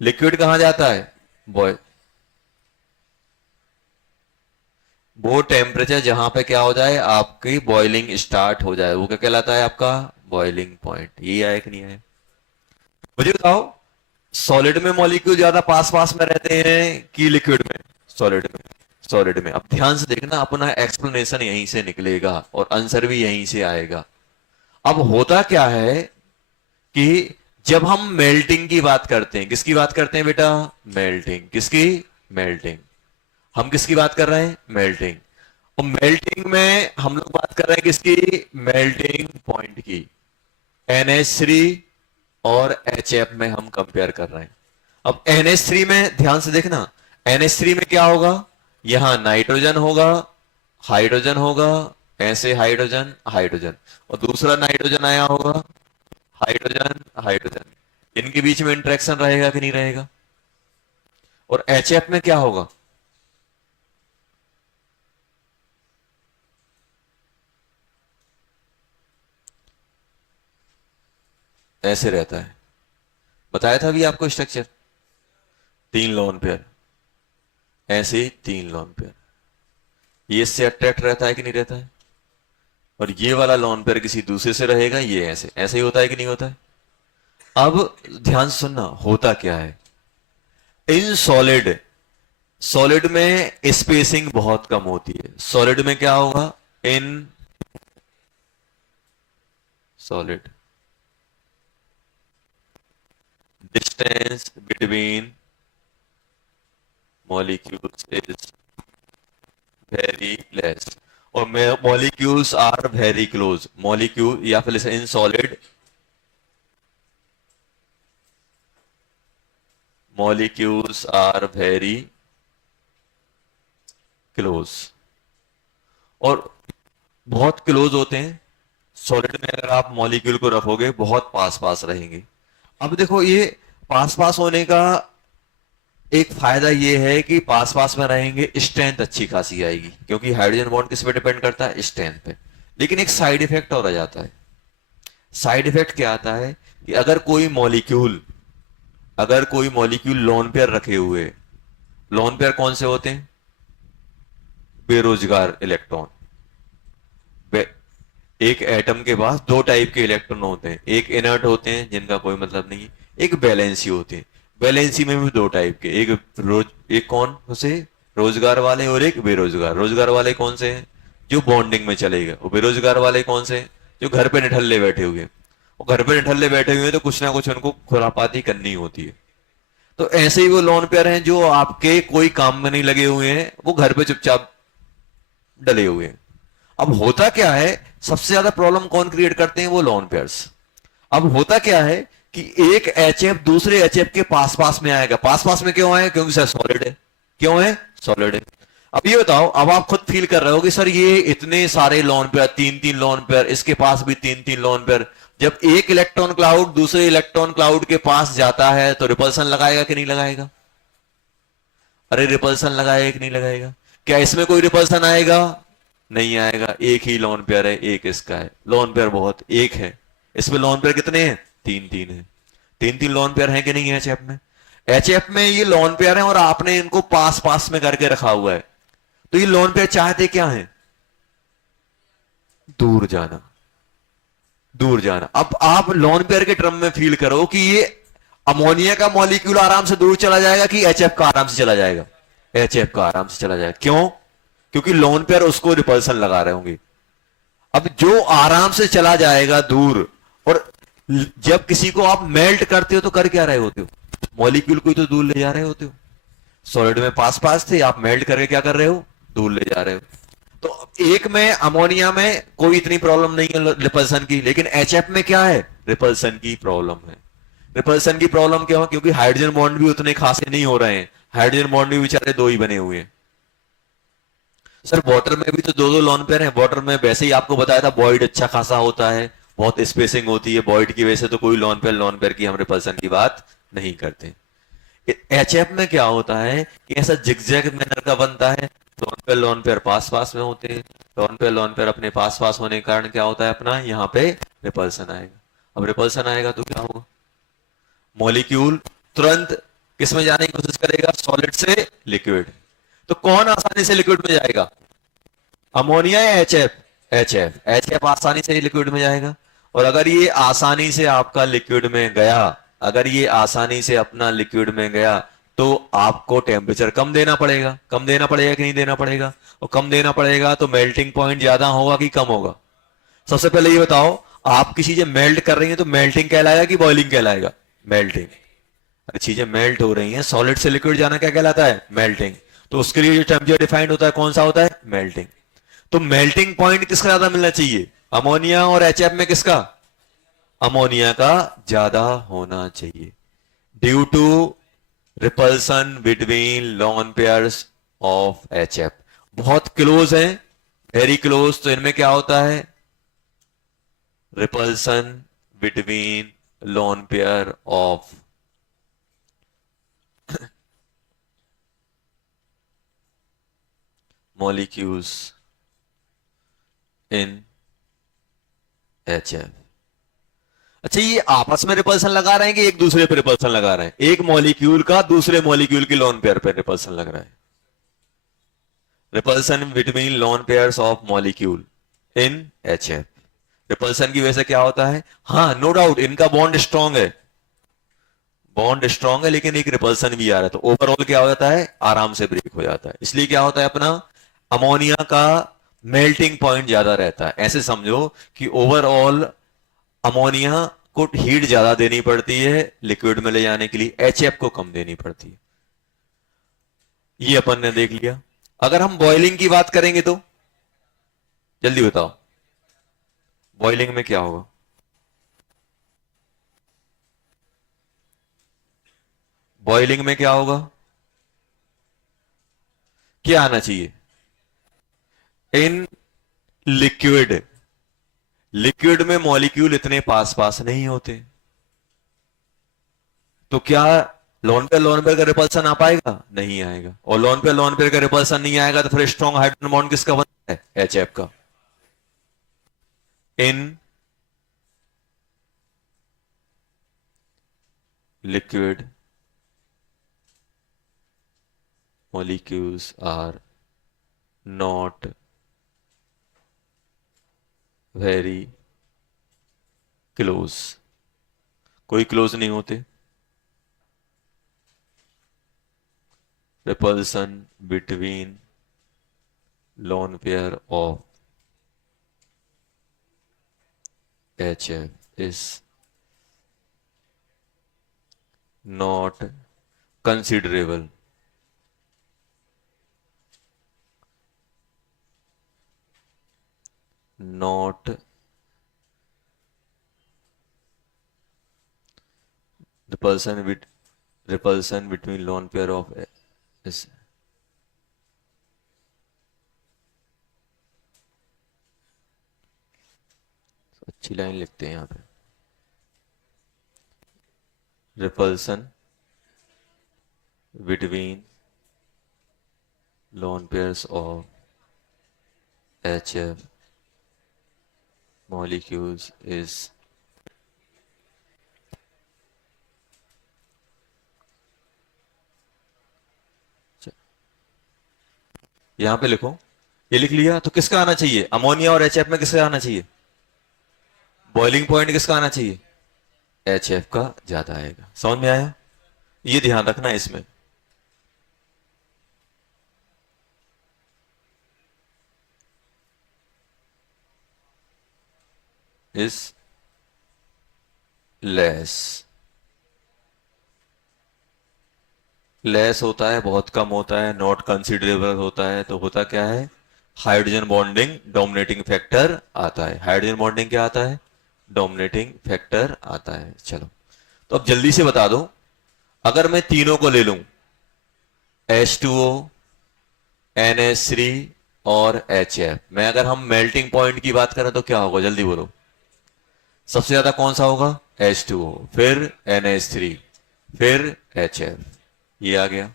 लिक्विड कहां जाता है, बॉय वो टेम्परेचर जहां पे क्या हो जाए, आपकी बॉइलिंग स्टार्ट हो जाए, वो क्या कहलाता है, आपका बॉइलिंग पॉइंट। ये आया कि नहीं आया? मुझे बताओ, सॉलिड में मॉलिक्यूल ज्यादा पास पास में रहते हैं कि लिक्विड में? सॉलिड में। सॉलिड में। अब ध्यान से देखना, अपना एक्सप्लेनेशन यहीं से निकलेगा और आंसर भी यहीं से आएगा। अब होता क्या है कि जब हम मेल्टिंग की बात करते हैं, किसकी बात करते हैं बेटा? मेल्टिंग। किसकी? मेल्टिंग। हम किसकी बात कर रहे हैं? मेल्टिंग। और मेल्टिंग में हम लोग बात कर रहे हैं किसकी? मेल्टिंग पॉइंट की। NH3 और HF में हम कंपेयर कर रहे हैं। अब NH3 में ध्यान से देखना, NH3 में क्या होगा? यहां नाइट्रोजन होगा, हाइड्रोजन होगा, ऐसे हाइड्रोजन हाइड्रोजन, और दूसरा नाइट्रोजन आया होगा, हाइड्रोजन हाइड्रोजन। इनके बीच में इंटरेक्शन रहेगा कि नहीं रहेगा? और HF में क्या होगा? ऐसे रहता है। बताया था अभी आपको स्ट्रक्चर, 3 लोन पेयर, ऐसे 3 लोन पेयर। ये इससे अट्रैक्ट रहता है कि नहीं रहता है? और ये वाला लोन पेयर किसी दूसरे से रहेगा, ये ऐसे ऐसे ही होता है कि नहीं होता है? अब ध्यान से सुनना, होता क्या है इन सॉलिड, सॉलिड में स्पेसिंग बहुत कम होती है। सॉलिड में क्या होगा? In solid distance between molecules is very less, और molecules are very close. Molecule या फिर in solid molecules are very close, और बहुत क्लोज होते हैं। सॉलिड में अगर आप मॉलिक्यूल को रखोगे बहुत पास पास रहेंगे। अब देखो, ये पास पास होने का एक फायदा ये है कि पास पास में रहेंगे, स्ट्रेंथ अच्छी खासी आएगी, क्योंकि हाइड्रोजन बॉन्ड किस पे डिपेंड करता है? स्ट्रेंथ पे। लेकिन एक साइड इफेक्ट और आ जाता है। साइड इफेक्ट क्या आता है कि अगर कोई मॉलिक्यूल लोन पेयर रखे हुए, लोन पेयर कौन से होते हैं? बेरोजगार इलेक्ट्रॉन। बे, एक एटम के पास 2 टाइप के इलेक्ट्रॉन होते हैं, एक इनर्ट होते हैं जिनका कोई मतलब नहीं है, एक बैलेंसी होते हैं। बैलेंसी में भी 2 टाइप के, एक कौन से? रोजगार वाले, और एक बेरोजगार। रोजगार वाले कौन से हैं? जो बॉन्डिंग में चलेगा। और बेरोजगार वाले कौन से हैं? जो घर पे निठल्ले बैठे हुए हैं। और घर पे निठल्ले बैठे हुए हैं तो कुछ ना कुछ उनको खुरापाती करनी होती है। तो ऐसे ही वो लोन पेयर हैं जो आपके कोई काम में नहीं लगे हुए हैं, वो घर पे चुपचाप डले हुए हैं। अब होता क्या है, सबसे ज्यादा प्रॉब्लम कौन क्रिएट करते हैं? वो लोन पेयर्स। अब होता क्या है कि एक HF दूसरे HF के पास पास में आएगा। पास पास में क्यों आए? क्योंकि सर सॉलिड है। क्यों है? सॉलिड है। अब ये बताओ, अब आप खुद फील कर रहे हो कि सर ये इतने सारे लोन पेयर, 3 3 लोन पेयर, इसके पास भी 3 3 लोन पेयर, जब एक इलेक्ट्रॉन क्लाउड दूसरे इलेक्ट्रॉन क्लाउड के पास जाता है तो रिपल्सन लगाएगा कि नहीं लगाएगा? अरे रिपल्सन लगाएगा कि नहीं लगाएगा? क्या इसमें कोई रिपल्सन आएगा? नहीं आएगा। एक ही लोन पेयर है, एक इसका है। लोन पेयर बहुत एक है, इसमें लोन पेयर कितने हैं? 3 3 है। 3 3 लोन पेयर है कि नहीं है HF में? HF में ये लोन पेयर है और आपने इनको पास पास में करके रखा हुआ है। तो ये लोन पेयर चाहते क्या है? दूर जाना। दूर जाना। अब आप लोन पेयर के टर्म में फील करो कि ये अमोनिया का मॉलिक्यूल आराम से दूर चला जाएगा कि HF का आराम से चला जाएगा? HF का आराम से चला जाएगा। क्यों? क्योंकि लोन पेयर उसको रिपल्सन लगा रहे होंगे। अब जो आराम से चला जाएगा दूर, और जब किसी को आप मेल्ट करते हो तो कर क्या रहे होते हो? मॉलिक्यूल को ही तो दूर ले जा रहे होते हो। सॉलिड में पास पास थे, आप मेल्ट करके क्या कर रहे हो? दूर ले जा रहे हो। तो एक में अमोनिया में कोई इतनी प्रॉब्लम नहीं है रिपल्सन की, लेकिन HF में क्या है? रिपल्सन की प्रॉब्लम है। रिपल्सन की प्रॉब्लम क्यों? क्योंकि हाइड्रोजन बॉन्ड भी उतने खासे नहीं हो रहे हैं। हाइड्रोजन बॉन्ड भी बेचारे 2 ही बने हुए हैं। सर वाटर में भी तो 2 2 लोन पेयर हैं। वाटर में वैसे ही आपको बताया था वॉइड अच्छा खासा होता है, बहुत स्पेसिंग होती है। वॉइड की वजह से तो कोई लोन पेयर की हम रिपल्सन की बात नहीं करते। HF में क्या होता है कि ऐसा जिगजैग मैनर का बनता है। लोन पेयर पास पास में होते हैं। लोन पेयर अपने पास पास होने के कारण क्या होता है, अपना यहाँ पे रिपल्सन आएगा। अब रिपल्सन आएगा तो क्या होगा? मॉलिक्यूल तुरंत किस में जाने की कोशिश करेगा? सॉलिड से लिक्विड। तो कौन आसानी से लिक्विड में जाएगा? अमोनिया या H F? H F. H F आसानी से लिक्विड में जाएगा। और अगर ये आसानी से आपका लिक्विड में गया, अगर ये आसानी से अपना लिक्विड में गया, तो आपको टेम्परेचर कम देना पड़ेगा। कम देना पड़ेगा कि नहीं देना पड़ेगा? और कम देना पड़ेगा तो मेल्टिंग पॉइंट ज्यादा होगा कि कम होगा? सबसे पहले ये बताओ, आपकी चीजें मेल्ट कर रही हैं तो मेल्टिंग कहलाएगा कि बॉइलिंग कहलाएगा? मेल्टिंग। अरे चीजें मेल्ट हो रही हैं, सॉलिड से लिक्विड जाना क्या कहलाता है? मेल्टिंग। तो उसके लिए जो टेम्परेचर डिफाइंड होता है कौन सा होता है? मेल्टिंग। तो मेल्टिंग पॉइंट किसका ज्यादा मिलना चाहिए? अमोनिया और एचएफ में किसका? अमोनिया का ज्यादा होना चाहिए, due to repulsion between lone pairs of HF. बहुत क्लोज है, वेरी क्लोज, तो इनमें क्या होता है? Repulsion between lone pair of molecules in HF। अच्छा, ये आपस में रिपल्सन लगा रहे हैं कि एक दूसरे पे रिपल्सन लगा रहे हैं? एक मॉलिक्यूल का दूसरे मॉलिक्यूल की लोन पेयर पे रिपल्सन लग रहा है। Repulsion between lone pairs of molecule in HF। Repulsion की वजह से क्या होता है? हाँ, नो डाउट इनका बॉन्ड स्ट्रांग है, बॉन्ड स्ट्रांग है, लेकिन एक रिपल्सन भी आ रहा है, तो ओवरऑल क्या हो जाता है? आराम से ब्रेक हो जाता है। इसलिए क्या होता है अपना, अमोनिया का मेल्टिंग पॉइंट ज्यादा रहता है। ऐसे समझो कि ओवरऑल अमोनिया को हीट ज्यादा देनी पड़ती है लिक्विड में ले जाने के लिए, एचएफ को कम देनी पड़ती है। ये अपन ने देख लिया। अगर हम बॉइलिंग की बात करेंगे तो जल्दी बताओ, बॉइलिंग में क्या होगा? बॉइलिंग में क्या होगा? क्या आना चाहिए? इन लिक्विड, लिक्विड में मॉलिक्यूल इतने पास पास नहीं होते, तो क्या लोन पे का रिपल्सन आ पाएगा? नहीं आएगा। और लोन पे का रिपल्सन नहीं आएगा तो फिर स्ट्रॉन्ग हाइड्रोजन बॉन्ड किसका बनता है? एचएफ का। In liquid molecules are not very close, कोई क्लोज नहीं होते। repulsion between lone pair of HF is not considerable, not repulsion between lone pair of is अच्छी लाइन लिखते हैं यहाँ पे, repulsion between lone pairs of HF molecules is यहां पे लिखो, ये लिख लिया तो किसका आना चाहिए? अमोनिया और एचएफ में किसका आना चाहिए? बॉइलिंग पॉइंट किसका आना चाहिए? एचएफ का ज्यादा आएगा। समझ में आया? ये ध्यान रखना इसमें। इस लेस, लेस होता है, बहुत कम होता है, नॉट कंसिडरेबल होता है, तो होता क्या है? हाइड्रोजन बॉन्डिंग डोमिनेटिंग फैक्टर आता है। हाइड्रोजन बॉन्डिंग क्या आता है? डोमिनेटिंग फैक्टर आता है। चलो, तो अब जल्दी से बता दो, अगर मैं तीनों को ले लूं, H2O, NH3 और HF में, अगर हम मेल्टिंग पॉइंट की बात करें तो क्या होगा? जल्दी बोलो, सबसे ज्यादा कौन सा होगा? H2O, फिर NH3, फिर HF। ये आ गया।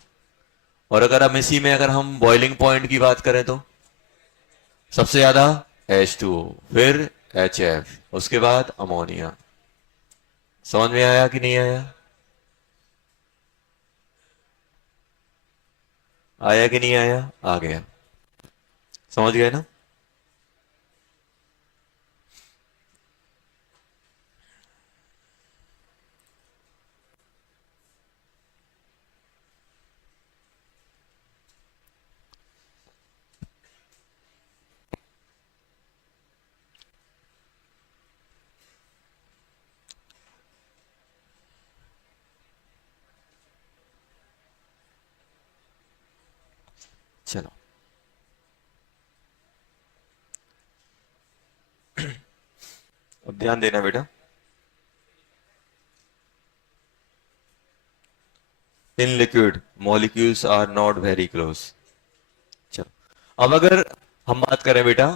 और अगर हम इसी में अगर हम बॉइलिंग पॉइंट की बात करें तो सबसे ज्यादा H2O, फिर HF, उसके बाद अमोनिया। समझ में आया कि नहीं आया? आया कि नहीं आया? आ गया। समझ गए ना? चलो अब ध्यान देना बेटा, in liquid molecules are not very close. चलो अब अगर हम बात करें बेटा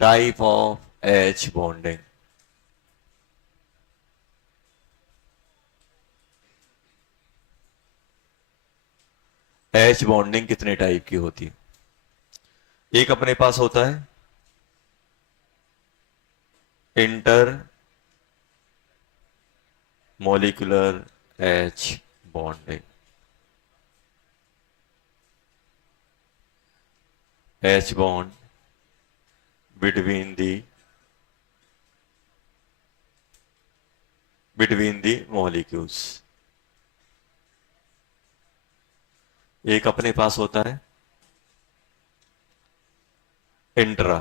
type of H bonding, H bonding कितने टाइप की होती है? एक अपने पास होता है intermolecular H bonding, H bond between the molecules। एक अपने पास होता है इंट्रा,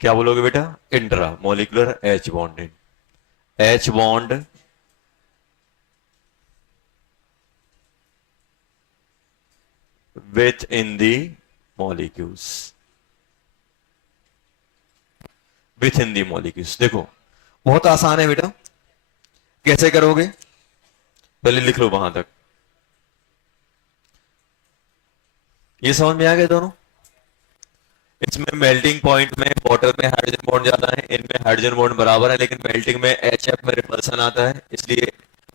क्या बोलोगे बेटा? Intra molecular H bonding, H bond with in the molecules, with in the molecules. देखो बहुत आसान है बेटा, कैसे करोगे पहले लिख लो वहां तक। ये समझ में आ गए दोनों? इसमें मेल्टिंग पॉइंट में वाटर में हाइड्रोजन बॉन्ड ज्यादा है, इनमें हाइड्रोजन बॉन्ड बराबर है, लेकिन मेल्टिंग में HF में रिपल्सन आता है, इसलिए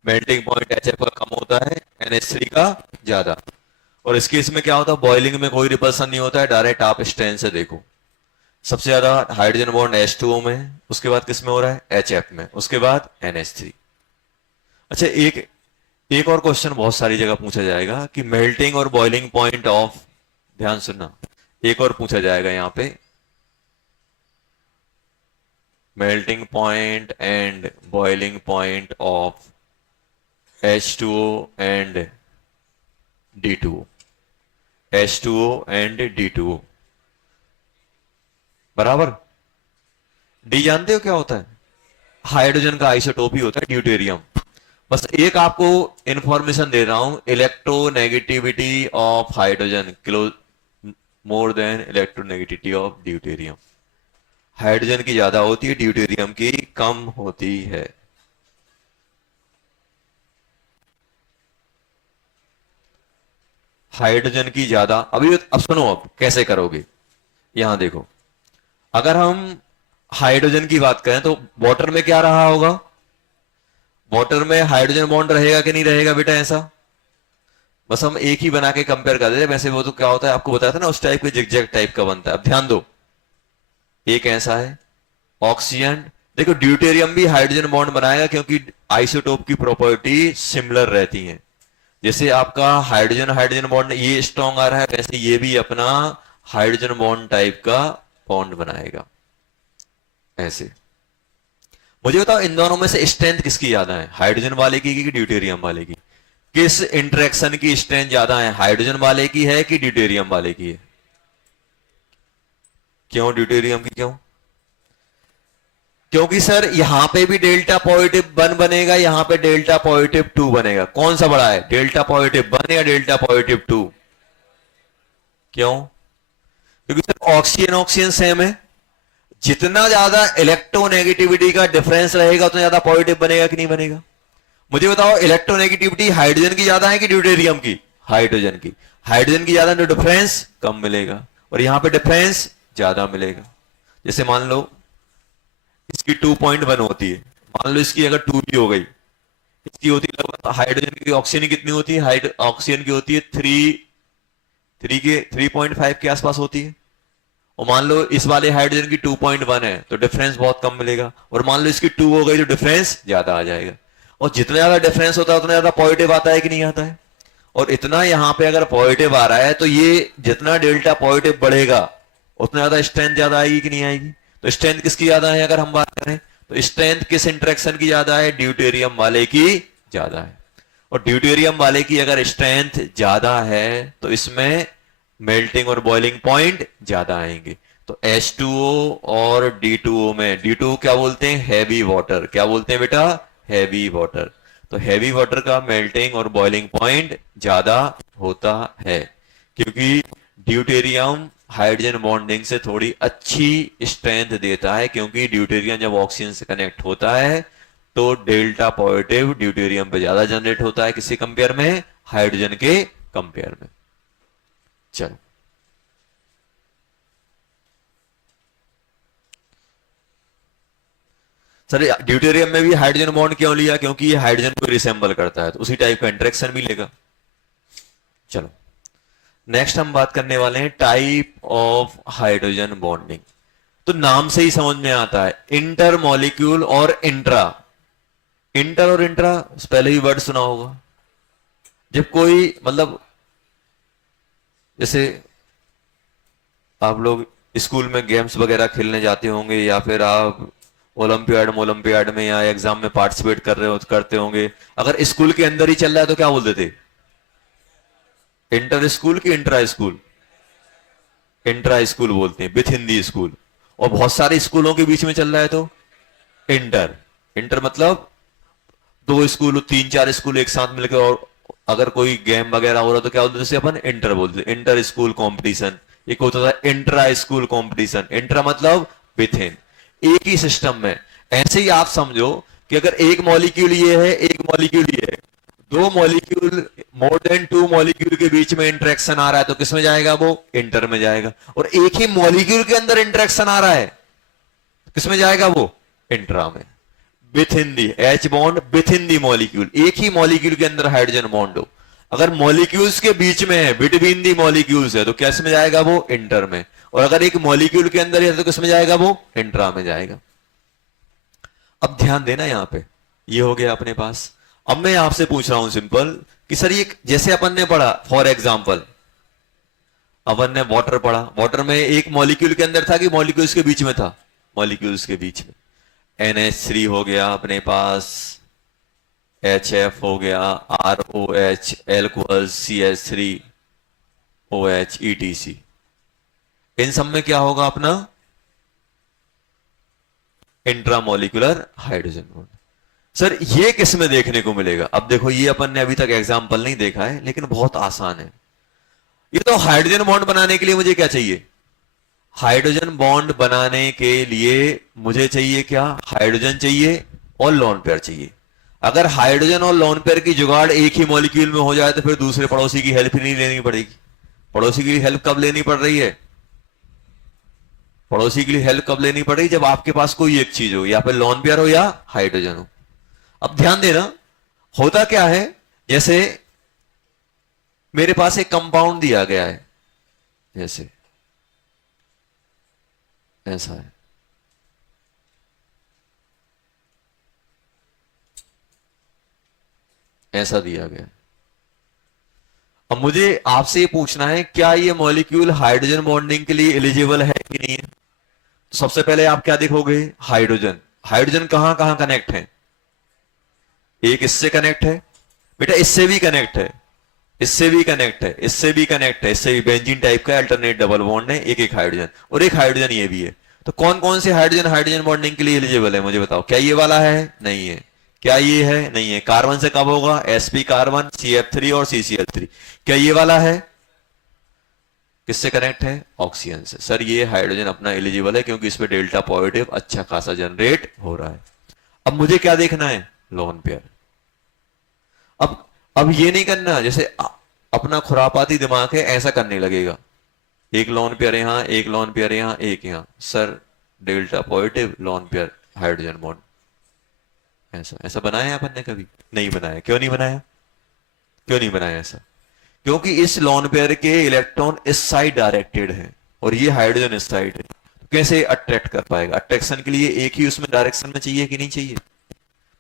मेल्टिंग पॉइंट HF का कम होता है, NH3 का ज्यादा। और इस केस में क्या होता है, बॉइलिंग में कोई रिपल्सन नहीं होता है, डायरेक्ट आप स्ट्रेन से देखो। सबसे ज्यादा हाइड्रोजन बॉन्ड H2O में है, उसके बाद किसमें हो रहा है? HF में, उसके बाद NH3। अच्छा एक और क्वेश्चन बहुत सारी जगह पूछा जाएगा कि मेल्टिंग और बॉइलिंग पॉइंट ऑफ, ध्यान सुनना, एक और पूछा जाएगा यहां पे, melting point and boiling point of H2O and D2O, H2O and D2O बराबर। डी जानते हो क्या होता है? हाइड्रोजन का आइसोटोप ही होता है, ड्यूटेरियम। बस एक आपको इंफॉर्मेशन दे रहा हूं, electronegativity of hydrogen close more than electronegativity of deuterium. Hydrogen की ज्यादा होती है, ड्यूटेरियम की कम होती है। हाइड्रोजन की ज्यादा, अब सुनो, अब कैसे करोगे यहां देखो। अगर हम हाइड्रोजन की बात करें तो वाटर में क्या रहा होगा? वाटर में हाइड्रोजन बॉन्ड रहेगा कि नहीं रहेगा बेटा? ऐसा बस हम एक ही बना के कंपेयर कर देते हैं। वैसे वो तो क्या होता है आपको बताया था ना, उस टाइप के जिगजैग टाइप का बनता है। अब ध्यान दो, एक ऐसा है ऑक्सीजन, देखो ड्यूटेरियम भी हाइड्रोजन बॉन्ड बनाएगा क्योंकि आइसोटोप की प्रॉपर्टी सिमिलर रहती है। जैसे आपका हाइड्रोजन हाइड्रोजन बॉन्ड ये स्ट्रॉन्ग आ रहा है, वैसे ये भी अपना हाइड्रोजन बॉन्ड टाइप का बॉन्ड बनाएगा ऐसे। मुझे बताओ इन दोनों में से स्ट्रेंथ किसकी ज्यादा है, हाइड्रोजन वाले की कि ड्यूटेरियम वाले की? किस इंटरेक्शन की स्ट्रेंथ ज्यादा है, हाइड्रोजन वाले की है कि ड्यूटेरियम वाले की है? क्यों ड्यूटेरियम की? क्यों? क्योंकि सर यहां पे भी डेल्टा पॉजिटिव 1 बनेगा, यहां पे डेल्टा पॉजिटिव 2 बनेगा। कौन सा बड़ा है, डेल्टा पॉजिटिव 1 या डेल्टा पॉजिटिव 2? क्यों? क्योंकि सर ऑक्सीजन ऑक्सीजन सेम है, जितना ज्यादा इलेक्ट्रोनेगेटिविटी का डिफरेंस रहेगा उतना ज्यादा पॉजिटिव बनेगा कि नहीं बनेगा? मुझे बताओ इलेक्ट्रोनेगेटिविटी हाइड्रोजन की ज्यादा है कि ड्यूटेरियम की? हाइड्रोजन की। हाइड्रोजन की ज्यादा तो डिफरेंस कम मिलेगा, और यहां पे डिफरेंस ज्यादा मिलेगा। जैसे मान लो इसकी 2.1 होती है, मान लो इसकी अगर 2 भी हो गई, इसकी होती है लगभग, हाइड्रोजन की, ऑक्सीजन की कितनी होती है? ऑक्सीजन की होती है 3.5 के आसपास होती है। और मान लो इस वाले हाइड्रोजन की 2.1 है तो डिफरेंस बहुत कम मिलेगा, और मान लो इसकी 2 हो गई तो डिफरेंस ज्यादा आ जाएगा। और जितना ज्यादा डिफरेंस होता है उतना ज्यादा पॉजिटिव आता है कि नहीं आता है? और इतना यहां पे अगर पॉजिटिव आ रहा है तो ये जितना डेल्टा पॉजिटिव बढ़ेगा उतना ज्यादा स्ट्रेंथ ज्यादा आएगी कि नहीं आएगी? तो स्ट्रेंथ किसकी ज्यादा है अगर हम बात करें तो? स्ट्रेंथ किस इंटरेक्शन की ज्यादा है? ड्यूटेरियम वाले की ज्यादा है। और ड्यूटेरियम वाले की अगर स्ट्रेंथ ज्यादा है तो इसमें मेल्टिंग और बॉइलिंग पॉइंट ज्यादा आएंगे। तो H2O और D2O में D2O क्या बोलते हैं? Heavy water. क्या बोलते हैं बेटा? Heavy water. तो हैवी वाटर का मेल्टिंग और बॉइलिंग पॉइंट ज्यादा होता है, क्योंकि ड्यूटेरियम हाइड्रोजन बॉन्डिंग से थोड़ी अच्छी स्ट्रेंथ देता है, क्योंकि ड्यूटेरियम जब ऑक्सीजन से कनेक्ट होता है तो डेल्टा पॉजिटिव ड्यूटेरियम पे ज्यादा जनरेट होता है, किसी कंपेयर में? हाइड्रोजन के कंपेयर में। चलो, सर ड्यूटेरियम में भी हाइड्रोजन बॉन्ड क्यों लिया? क्योंकि ये हाइड्रोजन को रिसेंबल करता है, तो उसी टाइप का इंटरेक्शन भी लेगा। चलो, नेक्स्ट हम बात करने वाले हैं टाइप ऑफ हाइड्रोजन बॉन्डिंग। तो नाम से ही समझ में आता है, इंटर मॉलिक्यूल और इंट्रा। इंटर और इंट्रा पहले ही वर्ड सुना होगा। जब कोई मतलब, जैसे आप लोग स्कूल में गेम्स वगैरह खेलने जाते होंगे, या फिर आप ओलंपियाड में या एग्जाम में पार्टिसिपेट कर रहे हो करते होंगे। अगर स्कूल के अंदर ही चल रहा है तो क्या बोलते थे? इंटर स्कूल की इंट्रा स्कूल? इंट्रा स्कूल बोलते हैं, विथ इन दी स्कूल। और बहुत सारे स्कूलों के बीच में चल रहा है तो इंटर। इंटर मतलब दो स्कूल, तीन चार स्कूल एक साथ मिलकर, और अगर कोई गेम वगैरह हो रहा तो क्या बोलते थे? अपन इंटर बोलते, इंटर स्कूल कंपटीशन। एक होता था इंट्रा स्कूल कंपटीशन। इंट्रा मतलब विथ इन, एक ही सिस्टम में। ऐसे ही आप समझो कि अगर एक मॉलिक्यूल ये है, एक मॉलिक्यूल ये है, दो molecule, more than two molecule के बीच में इंटरेक्शन आ रहा है तो किसमें जाएगा? वो इंटर में जाएगा। और एक ही मॉलिक्यूल के अंदर इंटरेक्शन आ रहा है, किसमें जाएगा? वो इंट्रा में। With in the H bond, with in the molecule, एक ही मॉलिक्यूल के अंदर हाइड्रोजन बॉन्ड हो। अगर मॉलिक्यूल्स के बीच में है, बिटवीन दी मॉलिक्यूल्स है, तो कैसे में जाएगा? वो इंटर में। और अगर एक मॉलिक्यूल के अंदर है तो किसमें जाएगा? वो इंट्रा में जाएगा। अब ध्यान देना, यहां पे ये हो गया अपने पास। अब मैं आपसे पूछ रहा हूं सिंपल कि सर ये जैसे अपन ने पढ़ा, फॉर एग्जाम्पल अपन ने वाटर पढ़ा, वाटर में एक मॉलिक्यूल के अंदर था कि मॉलिक्यूल्स के बीच में था? मॉलिक्यूल्स के बीच में। NH3 हो गया अपने पास, HF हो गया, ROH, एल्कोहल, CH3OH, ETC। इन सब में क्या होगा अपना? Intramolecular hydrogen bond. सर ये किस में देखने को मिलेगा? अब देखो, ये अपन ने अभी तक एग्जाम्पल नहीं देखा है, लेकिन बहुत आसान है। ये तो हाइड्रोजन बॉन्ड बनाने के लिए मुझे क्या चाहिए? हाइड्रोजन बॉन्ड बनाने के लिए मुझे चाहिए क्या? हाइड्रोजन चाहिए और लोन पेयर चाहिए। अगर हाइड्रोजन और लोन पेयर की जुगाड़ एक ही मॉलिक्यूल में हो जाए तो फिर दूसरे पड़ोसी की हेल्प ही नहीं लेनी पड़ेगी। पड़ोसी की हेल्प कब लेनी पड़ रही है? पड़ोसी के लिए हेल्प कब लेनी पड़ रही? जब आपके पास कोई एक चीज हो, या फिर लोन पेयर हो या हाइड्रोजन हो। अब ध्यान देना, होता क्या है, जैसे मेरे पास एक कंपाउंड दिया गया है, जैसे ऐसा है, ऐसा दिया गया। अब मुझे आपसे ये पूछना है, क्या ये मॉलिक्यूल हाइड्रोजन बॉन्डिंग के लिए एलिजिबल है कि नहीं है? तो सबसे पहले आप क्या देखोगे? हाइड्रोजन। हाइड्रोजन कहां कहां कनेक्ट है? एक इससे कनेक्ट है बेटा, इससे भी कनेक्ट है, इससे भी कनेक्ट है, इससे भी कनेक्ट है, इससे भी बेंजीन टाइप का अल्टरनेट डबल बॉन्ड है, एक एक हाइड्रोजन, और एक हाइड्रोजन ये भी है। तो कौन कौन से हाइड्रोजन हाइड्रोजन बॉन्डिंग के लिए एलिजिबल है मुझे बताओ? क्या ये वाला है? नहीं है। क्या ये है? नहीं है। कार्बन से कब होगा? sp कार्बन, CF3 और CCl3। क्या ये वाला है? किससे कनेक्ट है? ऑक्सीजन से। सर ये हाइड्रोजन अपना एलिजिबल है, क्योंकि इसमें डेल्टा पॉजिटिव अच्छा खासा जनरेट हो रहा है। अब मुझे क्या देखना है? Lone pair. अब ये नहीं करना जैसे अपना खुरापाती दिमाग है ऐसा करने लगेगा, एक लोन पेयर यहां, एक लोन पेयर यहां, एक यहां। Sir delta positive lone pair hydrogen bond, ऐसा ऐसा बनाया अपन ने? कभी नहीं बनाया। क्यों नहीं बनाया? क्यों नहीं बनाया ऐसा? क्योंकि इस लोन पेयर के इलेक्ट्रॉन इस साइड डायरेक्टेड है और ये हाइड्रोजन इस साइड है। तो कैसे अट्रैक्ट कर पाएगा? अट्रैक्शन के लिए एक ही उसमें डायरेक्शन में चाहिए कि नहीं चाहिए?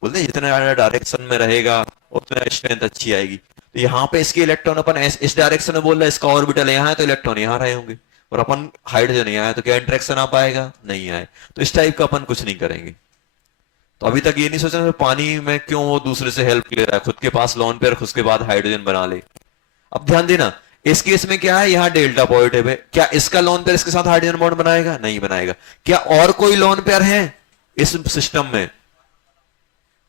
बोलते हैं जितना ज्यादा डायरेक्शन में रहेगा उतना स्ट्रेंथ अच्छी आएगी। तो यहाँ पे इसके इलेक्ट्रॉन अपन इस डायरेक्शन में बोल रहा है, इसका ऑर्बिटल यहाँ है तो इलेक्ट्रॉन यहाँ रहे होंगे, और अपन हाइड्रोजन यहाँ है, तो क्या इंटरेक्शन आ पाएगा? नहीं आए। तो इस टाइप का अपन कुछ नहीं करेंगे। तो अभी तक ये नहीं सोचा पानी में क्यों वो दूसरे से हेल्प ले रहा है, खुद के पास लोन पेयर, खुद के बाद हाइड्रोजन बना ले। अब ध्यान देना, इस केस में क्या है, यहां डेल्टा पॉजिटिव है, क्या इसका लोन पेयर इसके साथ हाइड्रोजन बॉन्ड बनाएगा? नहीं बनाएगा। क्या और कोई लोन पेयर है इस सिस्टम में?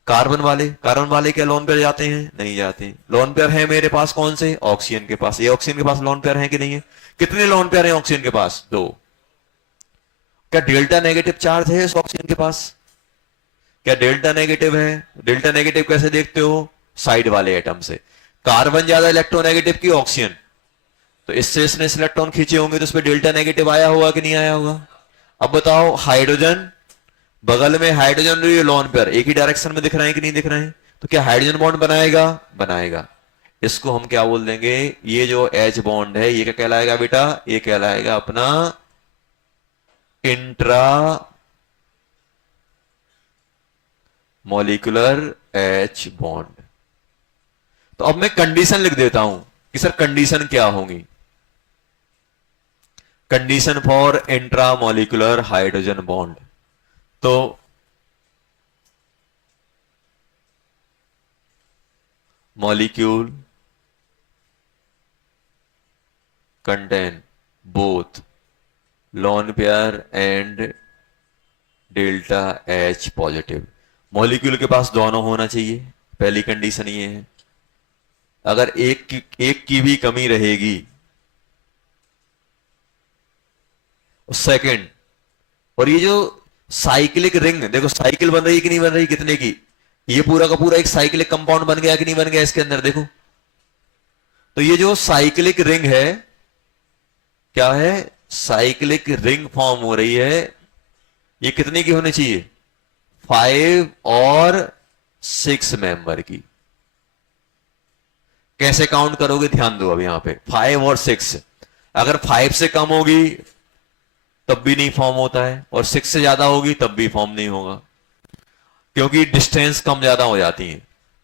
कार्बन वाले क्या लोन पेयर जाते हैं? नहीं जाते। लोन पेयर है मेरे पास कौन से? ऑक्सीजन के पास। ये ऑक्सीजन के पास लोन पेयर है कि नहीं है? कितने लोन पेयर है ऑक्सीजन के पास? 2। क्या डेल्टा नेगेटिव चार्ज है इस ऑक्सीजन के पास? क्या डेल्टा नेगेटिव है? डेल्टा नेगेटिव कैसे देखते हो? साइड वाले एटम से। कार्बन ज्यादा इलेक्ट्रोनेगेटिव की ऑक्सीजन, तो इससे इसने इलेक्ट्रॉन खींचे होंगे, तो उसमें डेल्टा नेगेटिव आया होगा कि नहीं आया होगा? अब बताओ, हाइड्रोजन, बगल में हाइड्रोजन और ये लोन पेयर एक ही डायरेक्शन में दिख रहे हैं कि नहीं दिख रहे हैं? तो क्या हाइड्रोजन बॉन्ड बनाएगा? बनाएगा। इसको हम क्या बोल देंगे? ये जो एच बॉन्ड है ये क्या कहलाएगा बेटा? ये कहलाएगा अपना इंट्रा मॉलिक्यूलर एच बॉन्ड। तो अब मैं कंडीशन लिख देता हूं कि सर कंडीशन क्या होंगी। Condition for intramolecular hydrogen bond, तो molecule contain both lone pair and delta H positive. Molecule के पास दोनों होना चाहिए, पहली कंडीशन ये है। अगर एक की भी कमी रहेगी, सेकंड, और ये जो साइक्लिक रिंग देखो, साइकिल बन रही है कि नहीं बन रही? कितने की? ये पूरा का पूरा एक साइक्लिक कंपाउंड बन गया कि नहीं बन गया इसके अंदर? देखो, तो ये जो साइक्लिक रिंग है, क्या है? साइक्लिक रिंग फॉर्म हो रही है। ये कितने की होनी चाहिए? 5 और 6 मेंबर की। कैसे काउंट करोगे? ध्यान दो अब यहां पे 5 और 6। अगर 5 से कम होगी तब भी नहीं फॉर्म होता है, और 6 से ज्यादा होगी तब भी फॉर्म नहीं होगा, क्योंकि डिस्टेंस कम ज्यादा हो जाती है।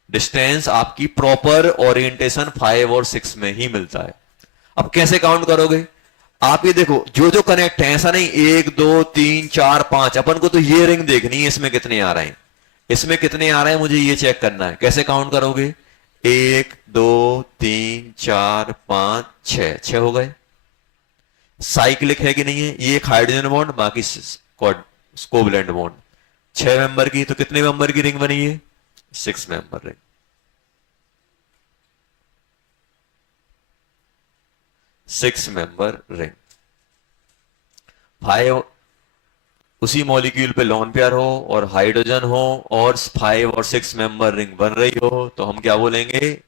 डिस्टेंस आपकी प्रॉपर ओरिएंटेशन 5 और 6 में ही मिलता है। अब कैसे काउंट करोगे? आप ये देखो, जो जो कनेक्ट है, ऐसा नहीं 1 2 3 4 5, अपन को तो ये रिंग देखनी है, इसमें कितने आ रहे हैं, इसमें कितने आ रहे हैं, मुझे ये चेक करना है। कैसे काउंट करोगे? 1 2 3 4 5 6 हो गए। साइक्लिक है कि नहीं है? ये एक हाइड्रोजन बॉन्ड, बाकी कोवलेंट बॉन्ड। 6 मेंबर की, तो कितने मेंबर की रिंग बनी है? 6 मेंबर रिंग। 6 member ring. 5 उसी मॉलिक्यूल पे लोन पेयर हो और हाइड्रोजन हो और 5 और 6 मेंबर रिंग बन रही हो, तो हम क्या बोलेंगे?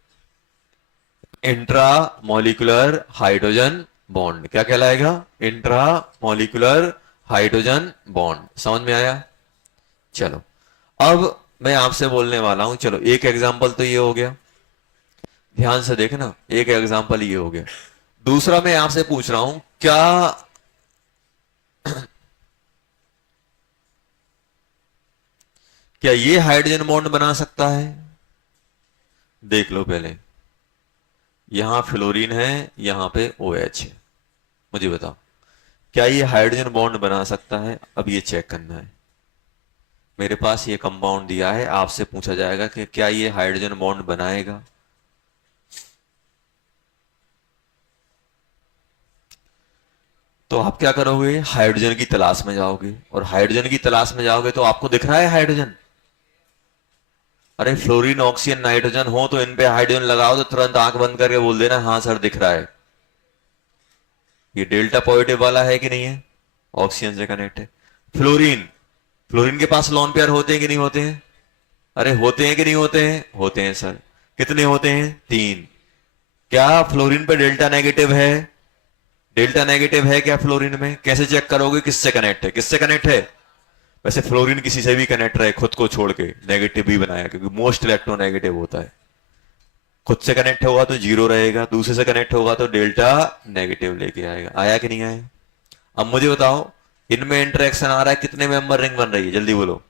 Intra molecular hydrogen bond. क्या कहलाएगा? Intra molecular hydrogen bond. समझ में आया? चलो, अब मैं आपसे बोलने वाला हूं। चलो, एक एग्जांपल तो ये हो गया, ध्यान से देखना, एक एग्जांपल ये हो गया। दूसरा मैं आपसे पूछ रहा हूं, क्या ये हाइड्रोजन बॉन्ड बना सकता है? देख लो पहले, यहां फ्लोरीन है, यहां पे OH है। मुझे बताओ, क्या ये हाइड्रोजन बॉन्ड बना सकता है? अब ये चेक करना है। मेरे पास ये कंपाउंड दिया है, आपसे पूछा जाएगा कि क्या ये हाइड्रोजन बॉन्ड बनाएगा? तो आप क्या करोगे? हाइड्रोजन की तलाश में जाओगे, और हाइड्रोजन की तलाश में जाओगे तो आपको दिख रहा है हाइड्रोजन। अरे फ्लोरीन ऑक्सीजन नाइट्रोजन हो तो इन पे हाइड्रोजन लगाओ तो तुरंत आंख बंद करके बोल देना हाँ सर दिख रहा है। ये डेल्टा पॉजिटिव वाला है कि नहीं है? ऑक्सीजन से कनेक्ट है। फ्लोरीन, फ्लोरीन के पास लोन पेयर होते हैं कि नहीं होते हैं? अरे होते हैं कि नहीं होते हैं? होते हैं सर। कितने होते हैं? 3। क्या फ्लोरीन पे डेल्टा नेगेटिव है? डेल्टा नेगेटिव है क्या फ्लोरीन में? कैसे चेक करोगे किससे कनेक्ट है? किससे कनेक्ट है? वैसे फ्लोरीन किसी से भी कनेक्ट रहे खुद को छोड़ के, नेगेटिव भी बनाया, क्योंकि मोस्ट इलेक्ट्रोनेगेटिव होता है। खुद से कनेक्ट होगा तो 0 रहेगा, दूसरे से कनेक्ट होगा तो डेल्टा नेगेटिव लेके आएगा। आया कि नहीं आया? अब मुझे बताओ, इनमें इंटरेक्शन आ रहा है, कितने मेंबर रिंग बन रही है? जल्दी बोलो।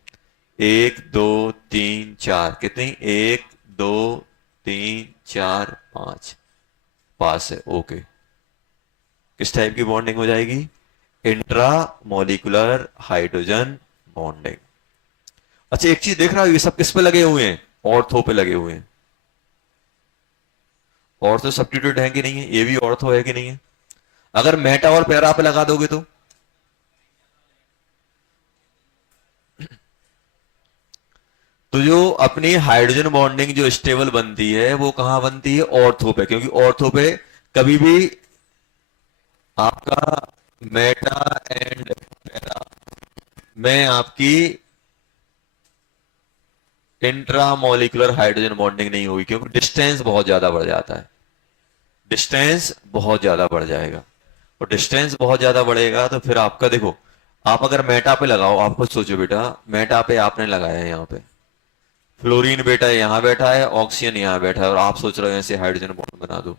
1 2 3 4। कितनी? 1 2 3 4 5। पास है, ओके। किस टाइप की बॉन्डिंग हो जाएगी? Intra molecular hydrogen bonding. अच्छा, एक चीज देख रहा हूं, ये सब किस पे लगे हुए हैं? ऑर्थो पे लगे हुए हैं। ऑर्थो सब्स्टिट्यूट है कि नहीं है, ये भी ऑर्थो है कि नहीं है। अगर मेटा और पैरा पे लगा दोगे तो जो अपनी हाइड्रोजन बॉन्डिंग जो स्टेबल बनती है वो कहां बनती है, ऑर्थो पे, क्योंकि ऑर्थो पे कभी भी आपका मेटा एंड पैरा में आपकी इंट्रामोलिकुलर हाइड्रोजन बॉन्डिंग नहीं होगी, क्योंकि डिस्टेंस बहुत ज्यादा बढ़ जाता है, डिस्टेंस बहुत ज्यादा बढ़ जाएगा। और डिस्टेंस बहुत ज्यादा बढ़ेगा तो फिर आपका देखो, आप अगर मेटा पे लगाओ, आप खुद सोचो बेटा, मेटा पे आपने लगाया है, यहाँ पे फ्लोरीन बेटा यहां बैठा है, ऑक्सीजन यहां बैठा है, और आप सोच रहे हो ऐसे हाइड्रोजन बॉन्ड बना दो।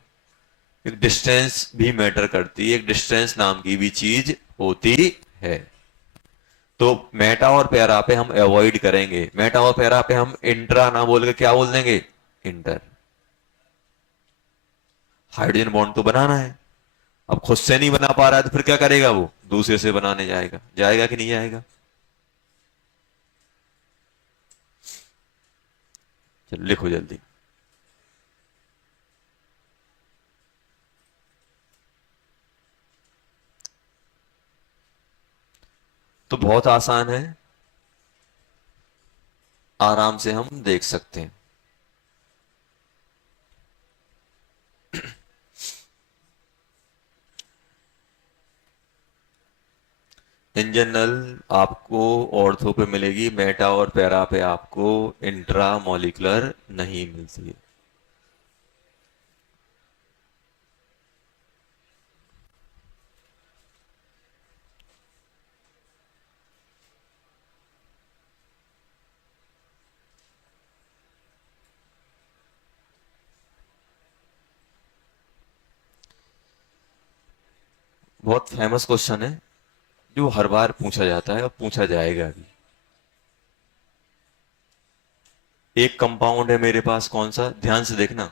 एक डिस्टेंस भी मैटर करती है, एक डिस्टेंस नाम की भी चीज होती है। तो मेटा और पैरा पे हम अवॉइड करेंगे, मेटा और पैरा पे हम इंट्रा ना बोल के क्या बोल देंगे, इंटर। हाइड्रोजन बॉन्ड तो बनाना है, अब खुद से नहीं बना पा रहा है तो फिर क्या करेगा, वो दूसरे से बनाने जाएगा, जाएगा कि नहीं जाएगा। चलो लिखो जल्दी। तो बहुत आसान है, आराम से हम देख सकते हैं। इन जनरल आपको ऑर्थो पे मिलेगी, मेटा और पैरा पे आपको इंट्रा मॉलिक्यूलर नहीं मिलती है। बहुत फेमस क्वेश्चन है जो हर बार पूछा जाता है और पूछा जाएगा भी। एक कंपाउंड है मेरे पास, कौन सा, ध्यान से देखना,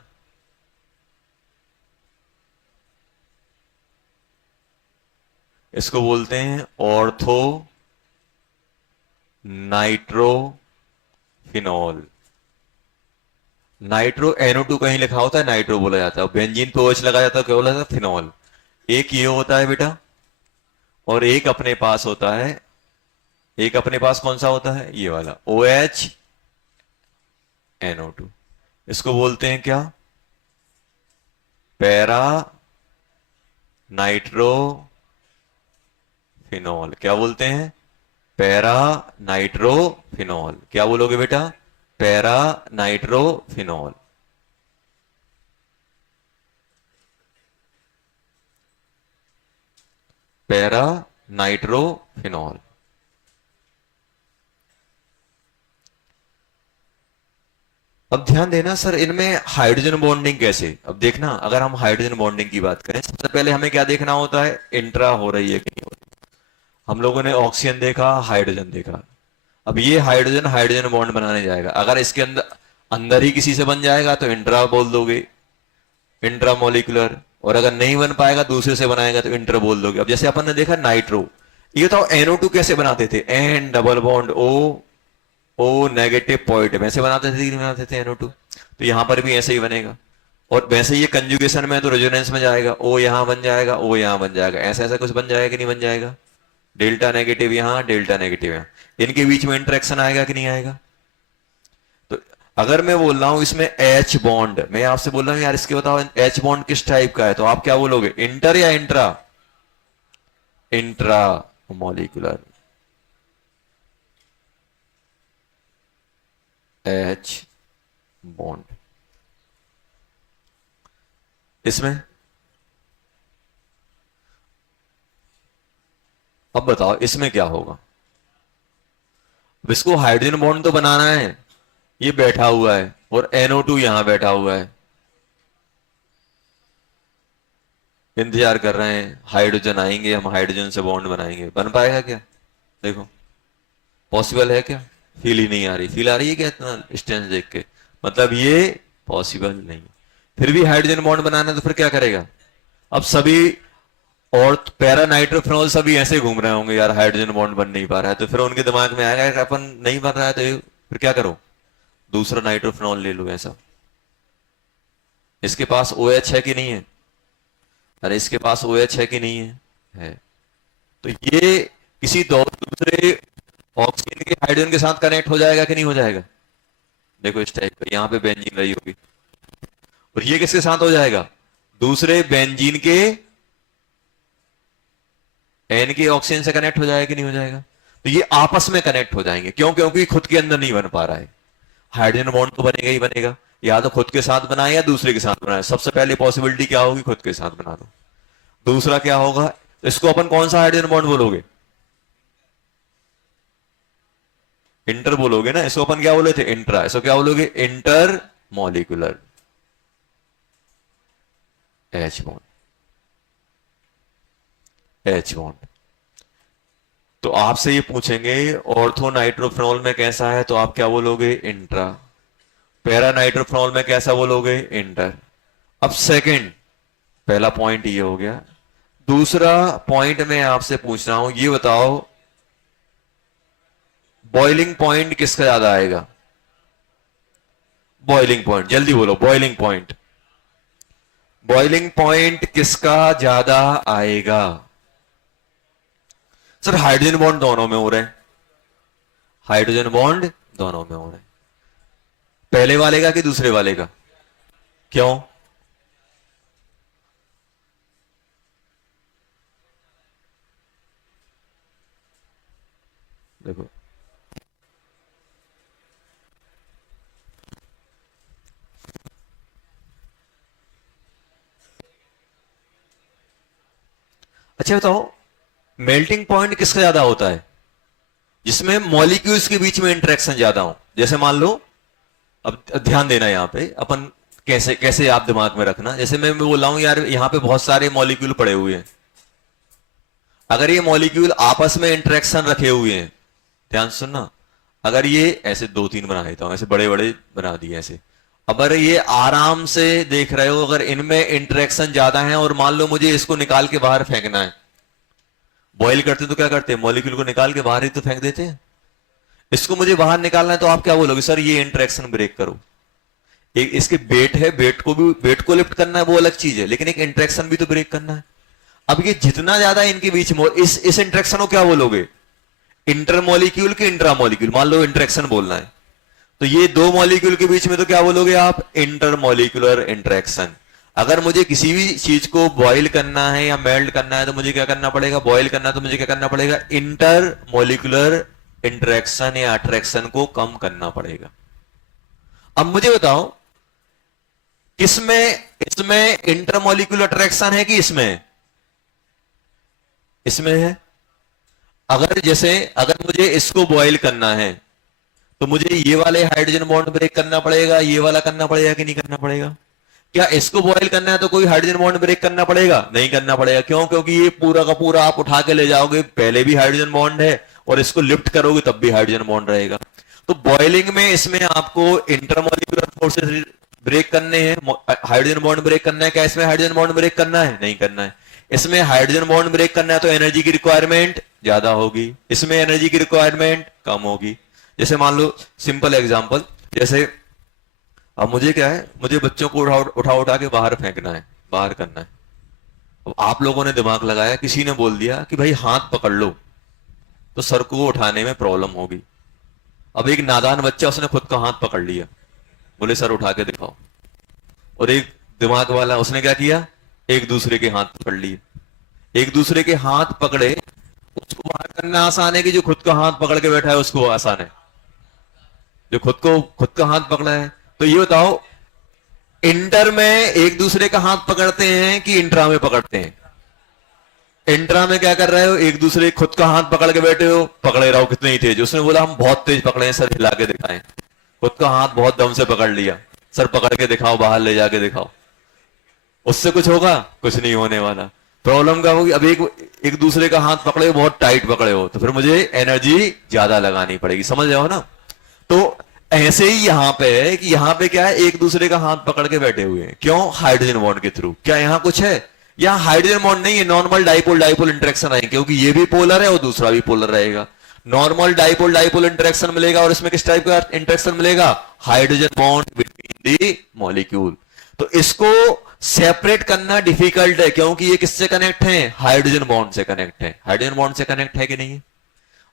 इसको बोलते हैं ऑर्थो नाइट्रोफिनॉल। नाइट्रो NO2 कहीं लिखा होता है नाइट्रो बोला जाता है, बेंजीन पे OH लगा जाता है क्या बोला जाता है, फिनॉल। एक ये होता है बेटा, और एक अपने पास होता है, एक अपने पास कौन सा होता है, ये वाला OH NO2। इसको बोलते हैं क्या, पैरा नाइट्रोफिनॉल। क्या बोलते हैं, पैरा नाइट्रोफिनॉल। क्या बोलोगे बेटा, पैरा नाइट्रोफिनॉल। Para nitrophenol. अब ध्यान देना सर, इनमें हाइड्रोजन बॉन्डिंग कैसे, अब देखना, अगर हम हाइड्रोजन बॉन्डिंग की बात करें, सबसे पहले हमें क्या देखना होता है, इंट्रा हो रही है कि नहीं हो रही। हम लोगों ने ऑक्सीजन देखा, हाइड्रोजन देखा, अब ये हाइड्रोजन हाइड्रोजन बॉन्ड बनाने जाएगा, अगर इसके अंदर अंदर ही किसी से बन जाएगा तो इंट्रा बोल दोगे, इंट्रा मोलिकुलर। और अगर नहीं बन पाएगा दूसरे से बनाएगा तो इंटर बोल दोगे। अब जैसे अपन ने देखा नाइट्रो, ये तो NO2 कैसे बनाते थे, N double bond O negative point, वैसे बनाते थे कि नहीं बनाते थे NO2, तो यहां पर भी ऐसे ही बनेगा। और वैसे ये कंजुगेशन में तो रेजोनेंस में जाएगा, O यहां बन जाएगा, O यहां बन जाएगा, ऐसा ऐसा कुछ बन जाएगा कि नहीं बन जाएगा, डेल्टा नेगेटिव यहां, डेल्टा नेगेटिव यहां, इनके बीच में इंटरेक्शन आएगा कि नहीं आएगा। तो अगर मैं बोल रहा हूं इसमें H बॉन्ड, मैं आपसे बोल रहा हूं यार इसके बताओ H बॉन्ड किस टाइप का है, तो आप क्या बोलोगे, इंटर या intra, intra molecular. H bond, इसमें अब बताओ इसमें क्या होगा, अब इसको हाइड्रोजन बॉन्ड तो बनाना है, ये बैठा हुआ है और NO2 यहां बैठा हुआ है, इंतजार कर रहे हैं हाइड्रोजन आएंगे, हम हाइड्रोजन से बॉन्ड बनाएंगे, बन पाएगा क्या, देखो पॉसिबल है क्या, फील ही नहीं आ रही, फील आ रही है क्या इतना डिस्टेंस देख के, मतलब ये पॉसिबल नहीं। फिर भी हाइड्रोजन बॉन्ड बनाना है तो फिर क्या करेगा, अब सभी और पैरा नाइट्रोफिनॉल सभी ऐसे घूम रहे होंगे, यार हाइड्रोजन बॉन्ड बन नहीं पा रहा है, तो फिर उनके दिमाग में आएगा कि अपन नहीं बन रहा है तो फिर क्या करो, दूसरा नाइट्रोफिनॉल ले लो, ऐसा इसके पास OH है कि नहीं है? अरे इसके पास OH है कि नहीं है? तो ये किसी दूसरे ऑक्सीजन के हाइड्रोजन के साथ कनेक्ट हो जाएगा कि नहीं हो जाएगा? देखो इस टाइप का, यहां पे बेंजीन रही होगी, और ये किसके साथ हो जाएगा? दूसरे बेंजीन के एन के ऑक्सीजन से कनेक्ट हो जाएगा कि नहीं हो जाएगा? तो ये आपस में कनेक्ट हो जाएंगे। क्यों? क्योंकि खुद के अंदर नहीं बन पा रहा है। हाइड्रोजन बॉन्ड तो बनेगा ही बनेगा, या तो खुद के साथ बनाए या दूसरे के साथ बनाए। सबसे पहले पॉसिबिलिटी क्या होगी? खुद के साथ बना दो। दूसरा क्या होगा? तो इसको अपन कौन सा हाइड्रोजन बॉन्ड बोलोगे? इंटर बोलोगे ना। इसको अपन क्या बोले थे? इंट्रा। इसको क्या बोलोगे? Inter molecular H bond, H bond. तो आपसे ये पूछेंगे ऑर्थो नाइट्रोफेनॉल में कैसा है, तो आप क्या बोलोगे? इंट्रा। पैरा नाइट्रोफेनॉल में कैसा बोलोगे? इंटर। अब सेकंड, पहला पॉइंट ये हो गया। दूसरा पॉइंट मैं आपसे पूछ रहा हूं, ये बताओ बॉइलिंग पॉइंट किसका ज्यादा आएगा? बॉइलिंग पॉइंट, जल्दी बोलो, बॉइलिंग पॉइंट। बॉइलिंग पॉइंट किसका ज्यादा आएगा? सर हाइड्रोजन बॉन्ड दोनों में हो रहे हैं, हाइड्रोजन बॉन्ड दोनों में हो रहे हैं। पहले वाले का कि दूसरे वाले का? क्यों? देखो अच्छा बताओ, मेल्टिंग पॉइंट किसका ज्यादा होता है? जिसमें मॉलिक्यूल्स के बीच में इंटरेक्शन ज्यादा हो। जैसे मान लो, अब ध्यान देना यहां पे, अपन कैसे कैसे आप दिमाग में रखना। जैसे मैं बोल रहा हूं यार, यहां पे बहुत सारे मॉलिक्यूल पड़े हुए हैं। अगर ये मॉलिक्यूल आपस में इंटरेक्शन रखे हुए हैं, ध्यान सुनना, अगर ये ऐसे 2-3 बना देता हूं, ऐसे बड़े बड़े बना दिए ऐसे, अगर ये आराम से देख रहे हो, अगर इनमें इंटरेक्शन ज्यादा है और मान लो मुझे इसको निकाल के बाहर फेंकना है, बॉईल करते तो क्या करते हैं? मॉलिक्यूल को निकाल के बाहर ही तो फेंक देते हैं। इसको मुझे बाहर निकालना है तो आप क्या बोलोगे? सर ये इंटरेक्शन ब्रेक करो। एक इसके वेट है, वेट को लिफ्ट करना है वो अलग चीज है, लेकिन एक इंटरेक्शन भी तो ब्रेक करना है। अब ये जितना ज्यादा इनके बीच में, इस इंटरेक्शन को क्या बोलोगे? इंटरमॉलिक्यूल के इंट्रामॉलिक्यूल, मान लो इंटरेक्शन बोलना है, तो ये दो मॉलिक्यूल के बीच में तो क्या बोलोगे आप? Intermolecular interaction. अगर मुझे किसी भी चीज को बॉईल करना है या मेल्ट करना है तो मुझे क्या करना पड़ेगा? बॉईल करना है तो मुझे क्या करना पड़ेगा? इंटरमॉलिक्यूलर इंटरेक्शन या अट्रैक्शन को कम करना पड़ेगा। अब मुझे बताओ, किसमें इसमें इंटरमॉलिक्यूलर अट्रैक्शन है कि इसमें? इसमें है। अगर मुझे इसको बॉईल करना है तो मुझे ये वाले हाइड्रोजन बॉन्ड ब्रेक करना पड़ेगा, ये वाला करना पड़ेगा कि नहीं करना पड़ेगा? क्या इसको बॉईल करना है तो कोई हाइड्रोजन बॉन्ड ब्रेक करना पड़ेगा? नहीं करना पड़ेगा। क्यों? क्योंकि ये पूरा का पूरा आप उठा के ले जाओगे, पहले भी हाइड्रोजन बॉन्ड है, और इसको लिफ्ट करोगे तब भी हाइड्रोजन बॉन्ड रहेगा। तो बॉइलिंग में इसमें आपको इंटरमॉलिक्यूलर फोर्सेस ब्रेक करने हैं, हाइड्रोजन बॉन्ड ब्रेक करना है। क्या इसमें हाइड्रोजन बॉन्ड ब्रेक करना है? नहीं करना है। इसमें हाइड्रोजन बॉन्ड ब्रेक करना है तो एनर्जी की रिक्वायरमेंट ज्यादा होगी, इसमें एनर्जी की रिक्वायरमेंट कम होगी। जैसे मान लो सिंपल एग्जांपल, जैसे अब मुझे क्या है, मुझे बच्चों को उठा उठा के बाहर फेंकना है, बाहर करना है। अब आप लोगों ने दिमाग लगाया, किसी ने बोल दिया कि भाई हाथ पकड़ लो, तो सर को उठाने में प्रॉब्लम होगी। अब एक नादान बच्चा, उसने खुद का हाथ पकड़ लिया, बोले सर उठा के दिखाओ। और एक दिमाग वाला, उसने क्या किया? एक दूसरे के हाथ पकड़ लिए। एक दूसरे के हाथ पकड़े, उसको बाहर करना आसान है कि जो खुद का हाथ पकड़ के बैठा है उसको आसान है? जो खुद का हाथ पकड़ा है। तो ये बताओ, इंटर में एक दूसरे का हाथ पकड़ते हैं कि इंट्रा में पकड़ते हैं? इंट्रा में क्या कर रहे हो? एक दूसरे खुद का हाथ पकड़ के बैठे हो, पकड़े रहो कितने ही तेज। उसने बोला हम बहुत तेज पकड़े हैं सर, हिला के दिखाएं। खुद का हाथ बहुत दम से पकड़ लिया, सर पकड़ के दिखाओ, बाहर ले जाके दिखाओ। उससे कुछ होगा? कुछ नहीं होने वाला। प्रॉब्लम क्या होगी? अब एक दूसरे का हाथ पकड़े हो, बहुत टाइट पकड़े हो, तो फिर मुझे एनर्जी ज्यादा लगानी पड़ेगी। समझ जाओ ना? तो ऐसे ही यहां पे है कि यहां पे क्या है, एक दूसरे का हाथ पकड़ के बैठे हुए हैं। क्यों? हाइड्रोजन बॉन्ड के थ्रू। क्या यहां कुछ है? यहां हाइड्रोजन बॉन्ड नहीं है, नॉर्मल डाइपोल डाइपोल इंटरेक्शन आएंगे, क्योंकि ये भी पोलर है और दूसरा भी पोलर रहेगा। नॉर्मल डाइपोल डाइपोल इंटरेक्शन मिलेगा, और इसमें किस टाइप का इंटरेक्शन मिलेगा? Hydrogen bond between the molecule. तो इसको सेपरेट करना डिफिकल्ट है, क्योंकि ये किससे कनेक्ट है? हाइड्रोजन बॉन्ड से कनेक्ट है। हाइड्रोजन बॉन्ड से कनेक्ट है कि नहीं है?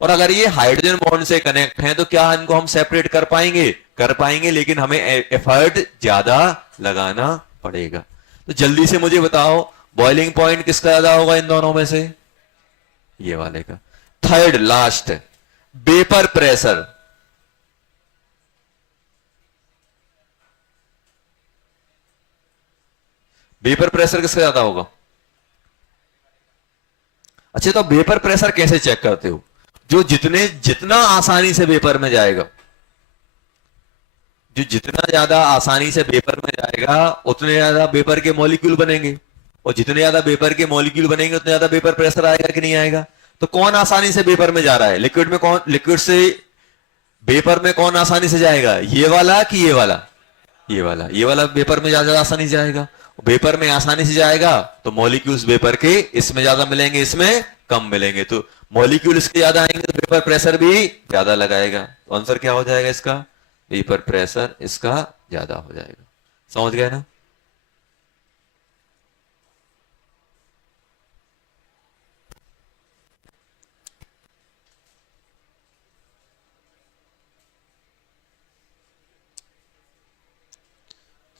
और अगर ये हाइड्रोजन बॉन्ड से कनेक्ट है तो क्या इनको हम सेपरेट कर पाएंगे? कर पाएंगे, लेकिन हमें एफर्ट ज्यादा लगाना पड़ेगा। तो जल्दी से मुझे बताओ, बॉइलिंग पॉइंट किसका ज्यादा होगा इन दोनों में से? ये वाले का। Third last, vapour pressure. Vapour pressure किसका ज्यादा होगा? अच्छा, तो वेपर प्रेशर कैसे चेक करते हो? जो जितना आसानी से वेपर में जाएगा, जो जितना ज्यादा आसानी से वेपर में जाएगा उतने ज्यादा वेपर के मॉलिक्यूल बनेंगे, और जितने ज्यादा वेपर के मॉलिक्यूल बनेंगे उतने ज्यादा वेपर प्रेशर आएगा कि नहीं आएगा? तो कौन आसानी से वेपर में जा रहा है? लिक्विड में कौन, लिक्विड से वेपर में कौन आसानी से जाएगा? ये वाला कि ये वाला? ये वाला। ये वाला वेपर में ज्यादा आसानी से जाएगा। वेपर में आसानी से जाएगा तो मॉलिक्यूल्स वेपर के इसमें ज्यादा मिलेंगे, इसमें कम मिलेंगे। तो मॉलिक्यूल इसके ज्यादा आएंगे तो वेपर प्रेशर भी ज्यादा लगाएगा। तो आंसर क्या हो जाएगा इसका? वेपर प्रेशर इसका ज्यादा हो जाएगा। समझ गए ना?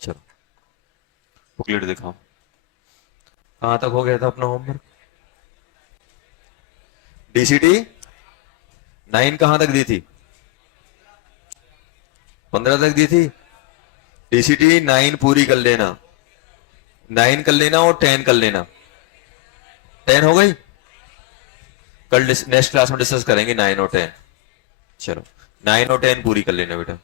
चलो बुकलेट दिखाओ, कहां तक हो गया था अपना होमवर्क? डीसीटी 9 कहां तक दी थी? 15 तक दी थी। डीसीटी 9 पूरी कर लेना, 9 कर लेना और 10 कर लेना। 10 हो गई? कल नेक्स्ट क्लास में डिस्कस करेंगे 9 और 10। चलो 9 और 10 पूरी कर लेना बेटा।